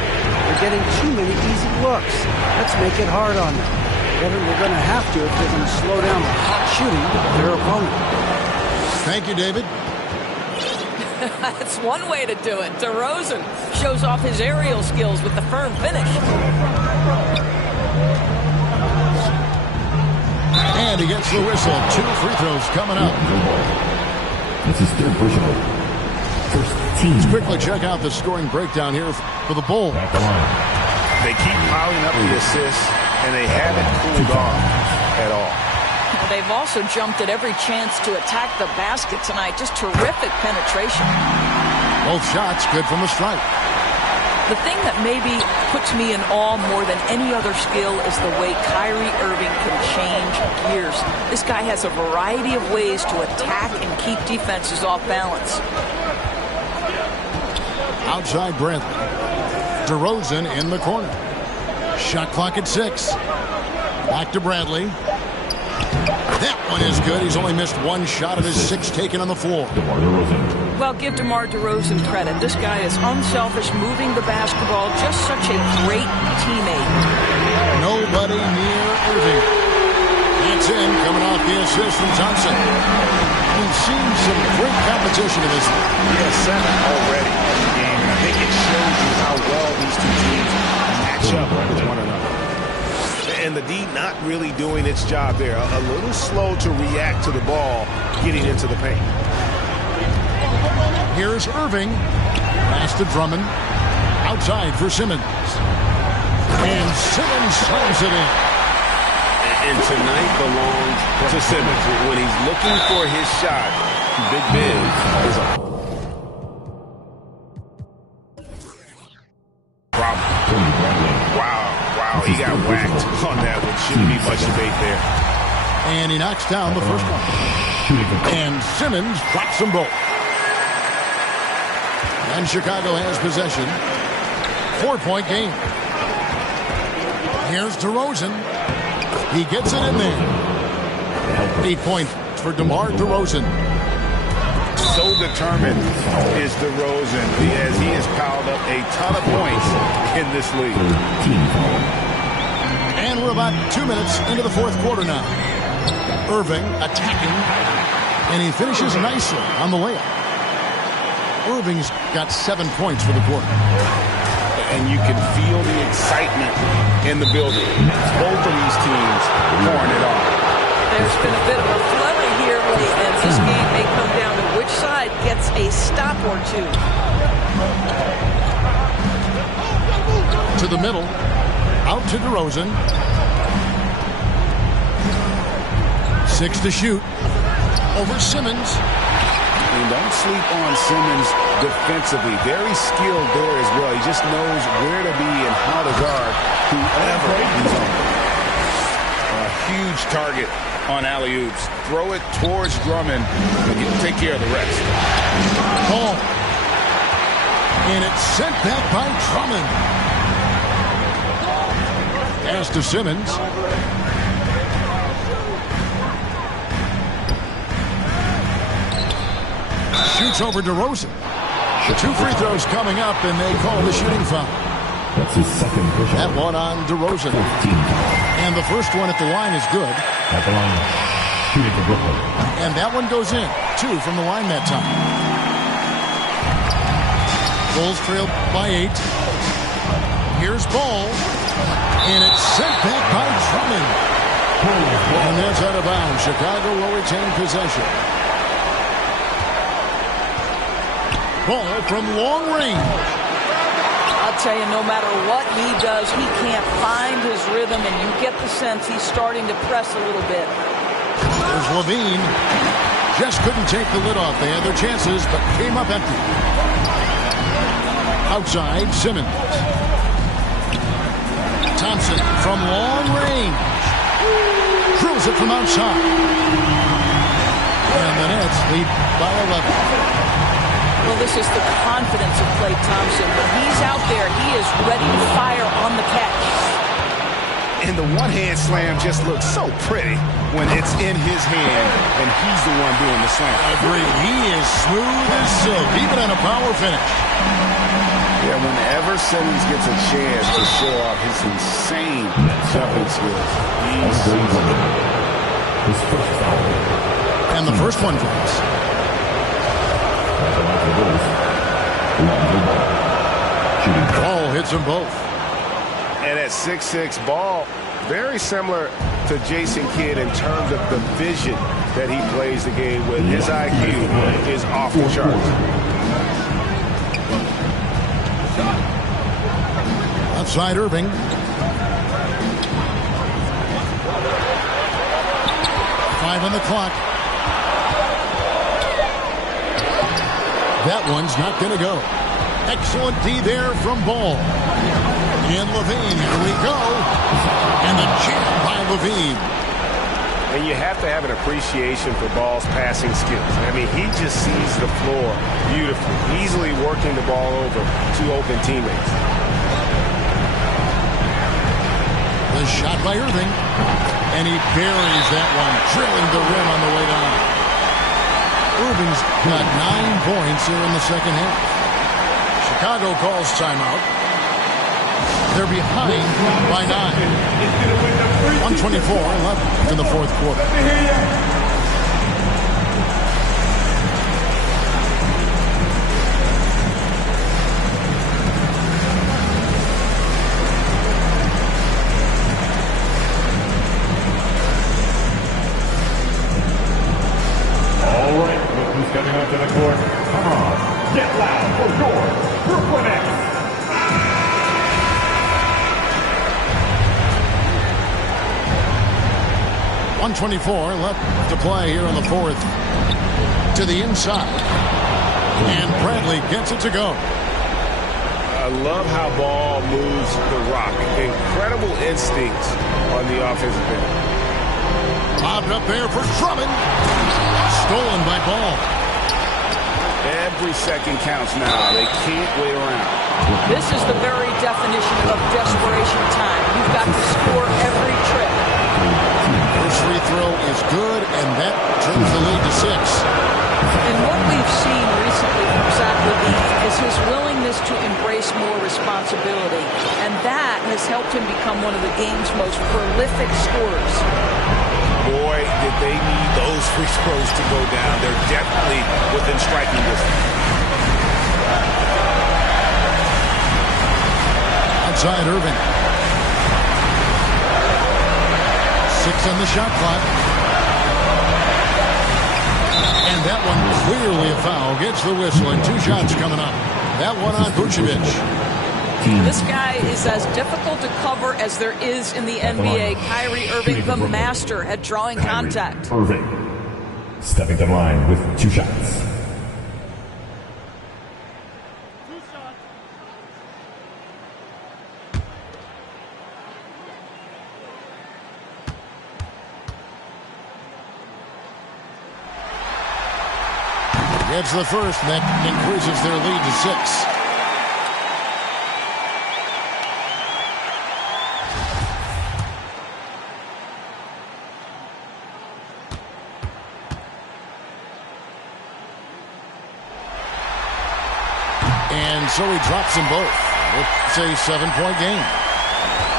We're getting too many easy looks. Let's make it hard on them. Kevin, we're going to have to if they're going to slow down the hot shooting of their opponent. Thank you, David. That's one way to do it. DeRozan shows off his aerial skills with the firm finish. And he gets the whistle. 2 free throws coming up. This is third personal. First team. Let's quickly check out the scoring breakdown here for the Bulls. They keep piling up the assists, and they haven't cooled off at all. They've also jumped at every chance to attack the basket tonight. Just terrific penetration. Both shots good from the stripe. The thing that maybe puts me in awe more than any other skill is the way Kyrie Irving can change gears. This guy has a variety of ways to attack and keep defenses off balance. Outside Bradley. DeRozan in the corner. Shot clock at 6. Back to Bradley. That one is good. He's only missed 1 shot of his 6 taken on the floor. Well, give DeMar DeRozan credit. This guy is unselfish, moving the basketball, just such a great teammate. Nobody near Irving. It's in, coming off the assist from Thompson. We've seen some great competition in this one. Yeah, 7 already in the game, and I think it shows you how well these two teams match up with one another. And the D not really doing its job there. A little slow to react to the ball getting into the paint. Here's Irving. Pass to Drummond. Outside for Simmons. And Simmons slams it in. And tonight belongs to Simmons. When he's looking for his shot, Big Ben is a problem. Wow, he got whacked on that one. Shouldn't be much debate there. And he knocks down the first one. And Simmons drops them both. And Chicago has possession. 4-point game. Here's DeRozan. He gets it in there. 8 points for DeMar DeRozan. So determined is DeRozan as he has piled up a ton of points in this league. And we're about 2 minutes into the fourth quarter now. Irving attacking, and he finishes nicely on the layup. Irving's got 7 points for the quarter. And you can feel the excitement in the building. Both of these teams pouring it on. There's been a bit of a flurry here late, and this game may come down to which side gets a stop or two. To the middle. Out to DeRozan. 6 to shoot. Over Simmons. And don't sleep on Simmons defensively. Very skilled there as well. He just knows where to be and how to guard whoever he's on. A huge target on alley-oops. Throw it towards Drummond and take care of the rest. Ball. And it's sent back by Drummond. Pass to Simmons. Shoots over DeRozan. The 2 free throws coming up, and they call the shooting foul. That's his second push. That one on DeRozan. And the first one at the line is good. At the line, shooting for Brooklyn. And that one goes in. 2 from the line that time. Bulls trailed by 8. Here's Ball. And it's sent back by Drummond. And that's out of bounds. Chicago will retain possession. Ball from long range. I'll tell you, no matter what he does, he can't find his rhythm, and you get the sense he's starting to press a little bit. There's Levine. Just couldn't take the lid off. They had their chances, but came up empty. Outside, Simmons. Thompson from long range. Drills it from outside. And the Nets lead by 11. Well, this is the confidence of Klay Thompson. When he's out there, he is ready to fire on the catch. And the one-hand slam just looks so pretty when it's in his hand, and he's the one doing the slam. Agreed. He is smooth as silk, even on a power finish. Yeah, whenever Simmons gets a chance to show off his insane jumping skills, His first foul. And the first one drops. Ball hits them both. And at 6'6", Ball, very similar to Jason Kidd in terms of the vision that he plays the game with. His IQ is off the charts. Outside Irving. Five on the clock. That one's not going to go. Excellent D there from Ball. And Levine, here we go. And the jam by Levine. And you have to have an appreciation for Ball's passing skills. I mean, he just sees the floor beautifully, easily working the ball over two open teammates. The shot by Irving. And he buries that one, drilling the rim on the way down. Irving's got 9 points here in the second half. Chicago calls timeout. They're behind by 9. 124 left in the fourth quarter. All right, look who's coming onto the court. Come on, get loud for your Brooklyn Nets. .124 left to play here in the fourth. To the inside. And Bradley gets it to go. I love how Ball moves the rock. Incredible instincts on the offensive end. Lobbed up there for Drummond. Stolen by Ball. Every second counts now. They can't wait around. This is the very definition of desperation time. You've got to score every trip. First free throw is good, and that turns the lead to 6. And what we've seen recently from Zach LaVine is his willingness to embrace more responsibility. And that has helped him become one of the game's most prolific scorers. Boy, did they need those free throws to go down. They're definitely within striking distance. Outside Irving. 6 on the shot clock. And that one clearly a foul. Gets the whistle, and 2 shots coming up. That one on Vucevic. This guy is as difficult to cover as there is in the NBA. Kyrie Irving, the master at drawing contact. Irving stepping to the line with 2 shots. Gets the first, and that increases their lead to 6. And so he drops them both. It's a 7-point game.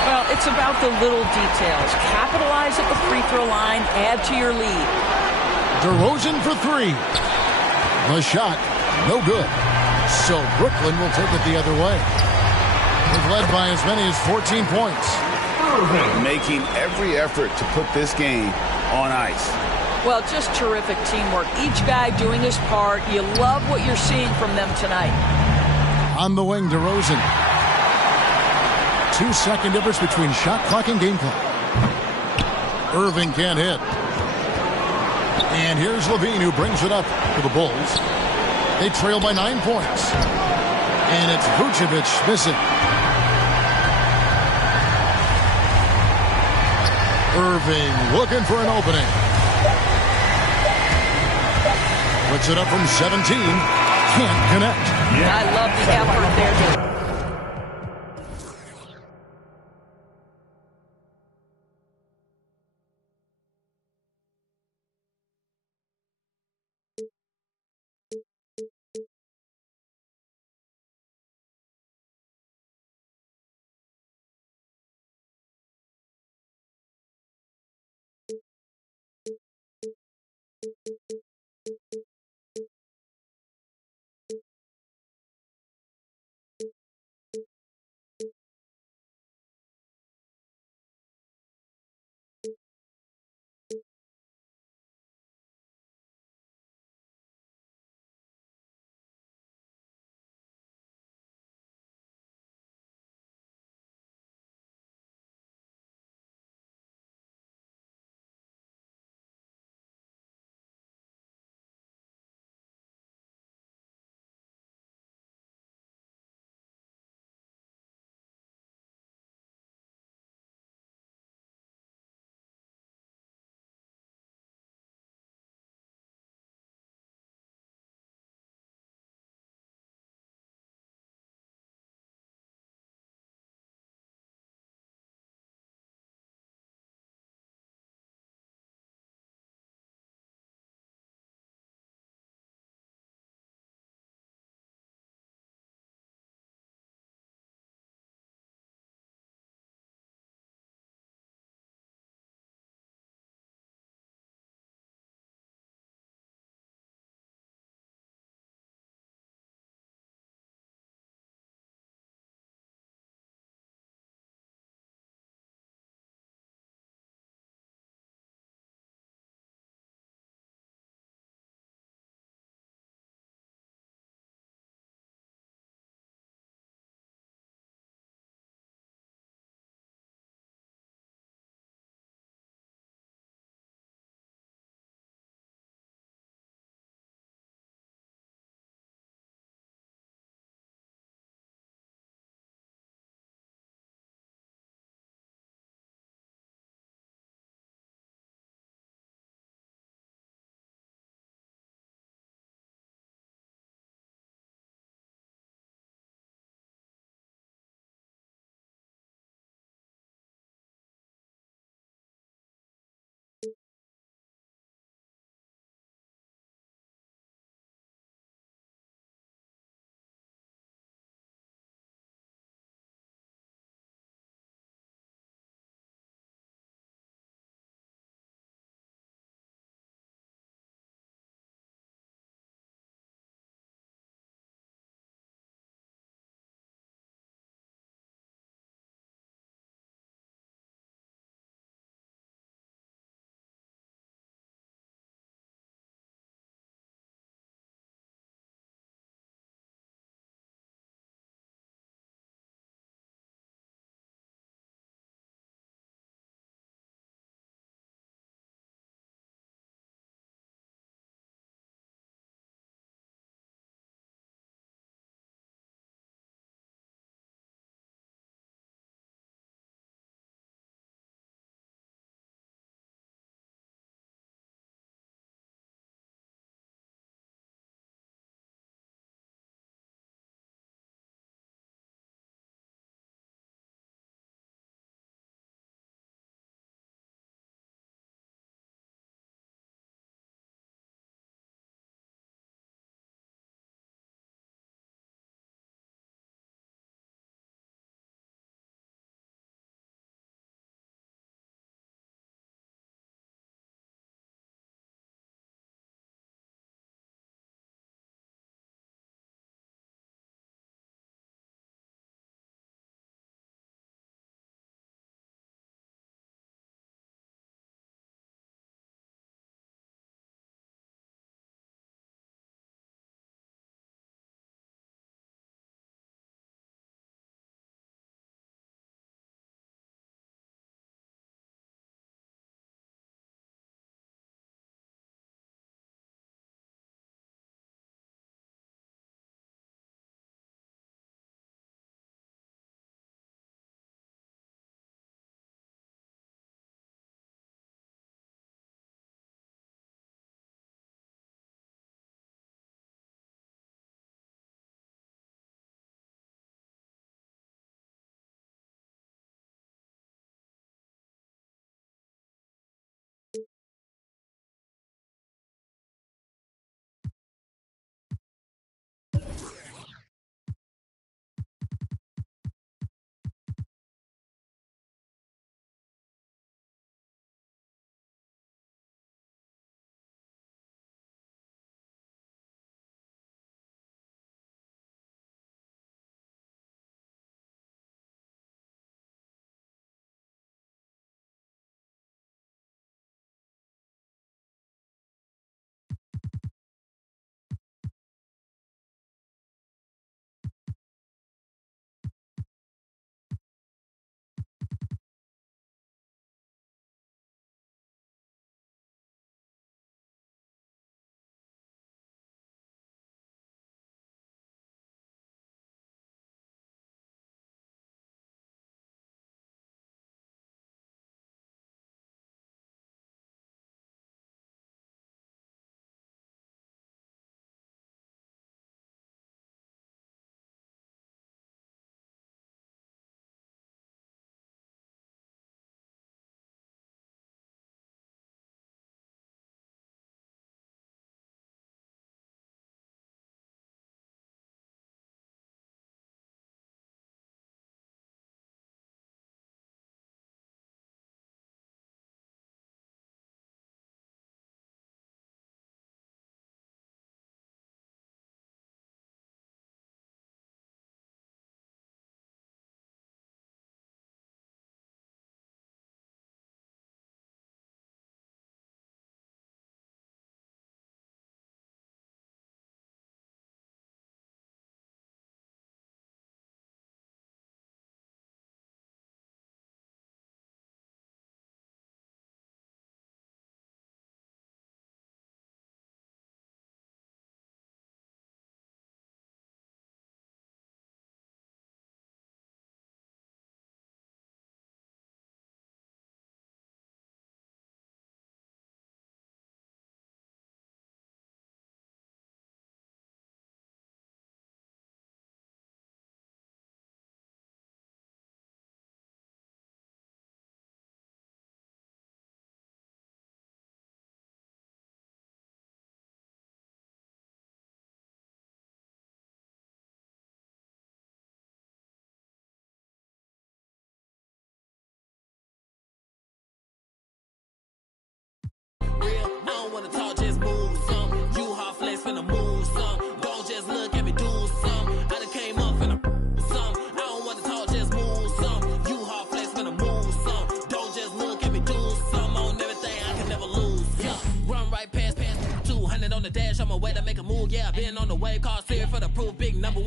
Well, it's about the little details. Capitalize at the free throw line, add to your lead. DeRozan for 3. The shot, no good. So Brooklyn will take it the other way. They've led by as many as 14 points. Making every effort to put this game on ice. Well, just terrific teamwork. Each guy doing his part. You love what you're seeing from them tonight. On the wing, DeRozan. 2-second difference between shot clock and game clock. Irving can't hit. And here's LaVine, who brings it up to the Bulls. They trail by 9 points. And it's Vucevic missing. Irving looking for an opening. Puts it up from 17. Can't connect. I love the effort there.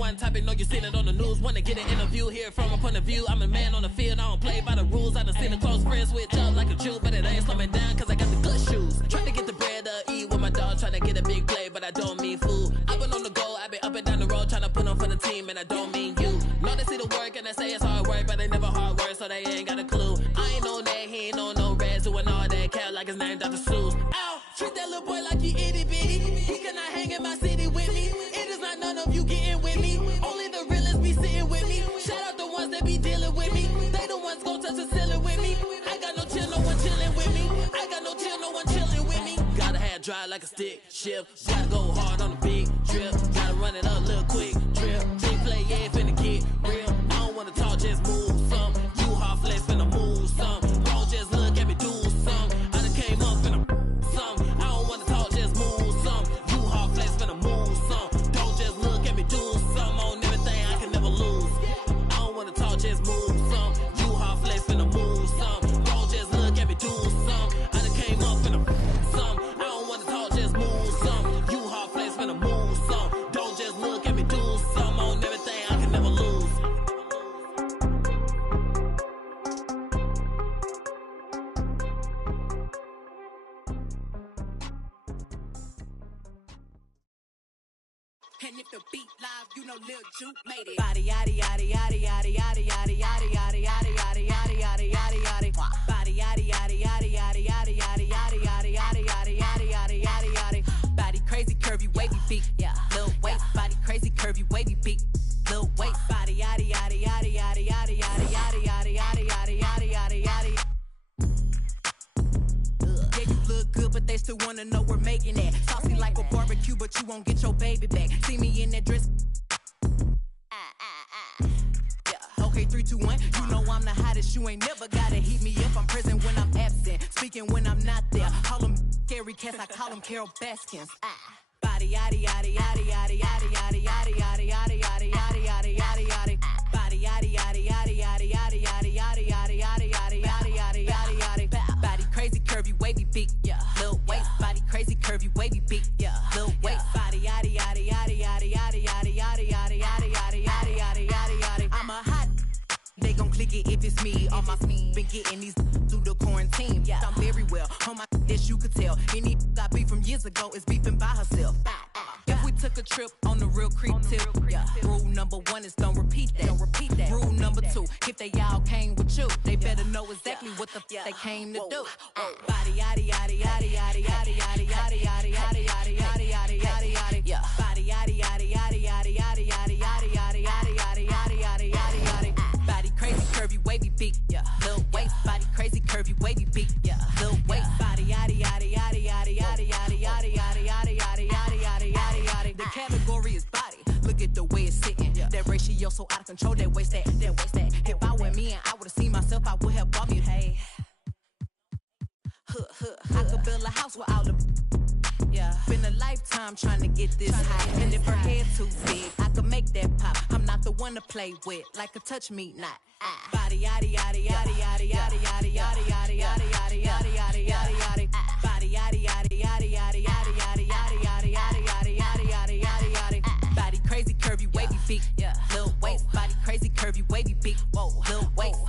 one topic, know you seen it on the news. Wanna get an interview here from a point of view. I'm a man on the field, I don't play by the rules. I done seen a close friend switch up like a Jew, but it ain't slow me down cause I got the good shoes. Trying to get the bread to eat with my dog, trying to get a big play, but I don't mean food. I've been on the go, I've been up and down the road, trying to put on for the team, and I don't mean you. Know they see the work and they say it's hard work, but they never hard work, so they ain't got a clue. I ain't on that, he ain't on no reds, doing all that cat like his name Dr. Seuss. Ow, treat that little boy like he itty bitty. He cannot hang in my city with me. It is not none of you getting with me. Only the realists be sitting with me. Shout out the ones that be dealing with me. They the ones gon' touch the ceiling with me. I got no chill, no one chillin' with me. I got no chill, no one chillin' with me. Gotta have dry like a stick shift. Gotta go hard on the big drip. Gotta run it up, little quick drip. Big play, yeah, finna get real. I don't wanna talk, just move some. You hard flex, finna move some. Don't just look at me, do some. I done came up, finna some. I don't wanna talk, just move some. You hard flex, finna move some. Don't just look at me, do some. On everything, I can never lose. I don't wanna talk, just move some. You hard flex, finna move some. Don't just look at me, do some. I done came up, finna some. I don't wanna talk, just move some. You hard flex, finna move some. Don't just look at me, do some. On everything, I can never lose. And if the beat live, you know Lil Juke made it. Body yaddy yaddy yaddy yaddy yaddy yaddy yaddy yaddy yaddy yaddy yaddy yaddy yaddy yaddy. Body yaddy yaddy yaddy yaddy yaddy yaddy yaddy yaddy yaddy yaddy yaddy yaddy yaddy yaddy. Body crazy, curvy, wavy beat. Yeah, Lil waist. Body crazy, curvy, wavy beat. Lil waist. Body yaddy yaddy yaddy yaddy yaddy yaddy yaddy yaddy yaddy yaddy yaddy yaddy yaddy. Yeah, you look good, but they still wanna know we're making it. Saucy like a barbecue, but you won't get your baby back. See me in that dress. Yeah. Okay, 3, 2, 1. You know I'm the hottest. You ain't never gotta heat me up. I'm present when I'm absent, speaking when I'm not there. Call them scary cats, I call them Carol Baskins. Body yaddy yaddy yaddy yaddy yaddy yaddy yaddy yaddy yaddy yaddy yaddy yaddy yaddy yaddy. Body yaddy yaddy yaddy yaddy yaddy yaddy yaddy yaddy yaddy yaddy yaddy yaddy yaddy yaddy. Body crazy, curvy, wavy beat. Yeah, Lil waist. Body crazy, curvy, wavy beat. Yeah, Lil waist. Body yaddy yaddy yaddy yaddy yaddy yaddy yaddy yaddy yaddy yaddy yaddy yaddy yaddy yaddy. I'm a hot. They gon' click it if it's me. All my been getting these through the quarantine. Yeah, I'm very well on my as you could tell. Any I beef from years ago is beefing by herself. If we took a trip on the real creep tip, yeah. Rule number 1 is don't repeat that. Don't repeat that. Rule number 2, if they all came with you, they better know exactly what the they came to do. Body yaddy yaddy yaddy yaddy yaddy yaddy yaddy yaddy yaddy yaddy yaddy yaddy yaddy yaddy. Yeah. Body yaddy yaddy yaddy yaddy yaddy yaddy yaddy yaddy yaddy yaddy yaddy yaddy yaddy yaddy. Body crazy, curvy, wavy beat. Yeah. Lil waist. Body crazy, curvy, wavy beat. Yeah. Lil waist. Body yaddy yaddy yaddy yaddy yaddy yaddy yaddy yaddy yaddy yaddy yaddy yaddy yaddy yaddy. The category is body. Look at the way it's sitting. That ratio so out of control. That waist that. If I were me and I would've seen myself, I would have bought me. Hey. I could build a house with all the. Yeah. Been a lifetime trying to get this high. And if her head too big, I could make that pop. I'm not the one to play with, like a touch me not. Body yaddy yaddy yaddy yaddy yaddy yaddy yaddy yaddy yaddy yaddy yaddy yaddy yaddy yaddy. Body yaddy yaddy yaddy yaddy yaddy yaddy yaddy yaddy yaddy yaddy yaddy yaddy yaddy yaddy. Body crazy, curvy, wavy beat. Lil waist. Body crazy, curvy, wavy beat. Whoa. Lil waist.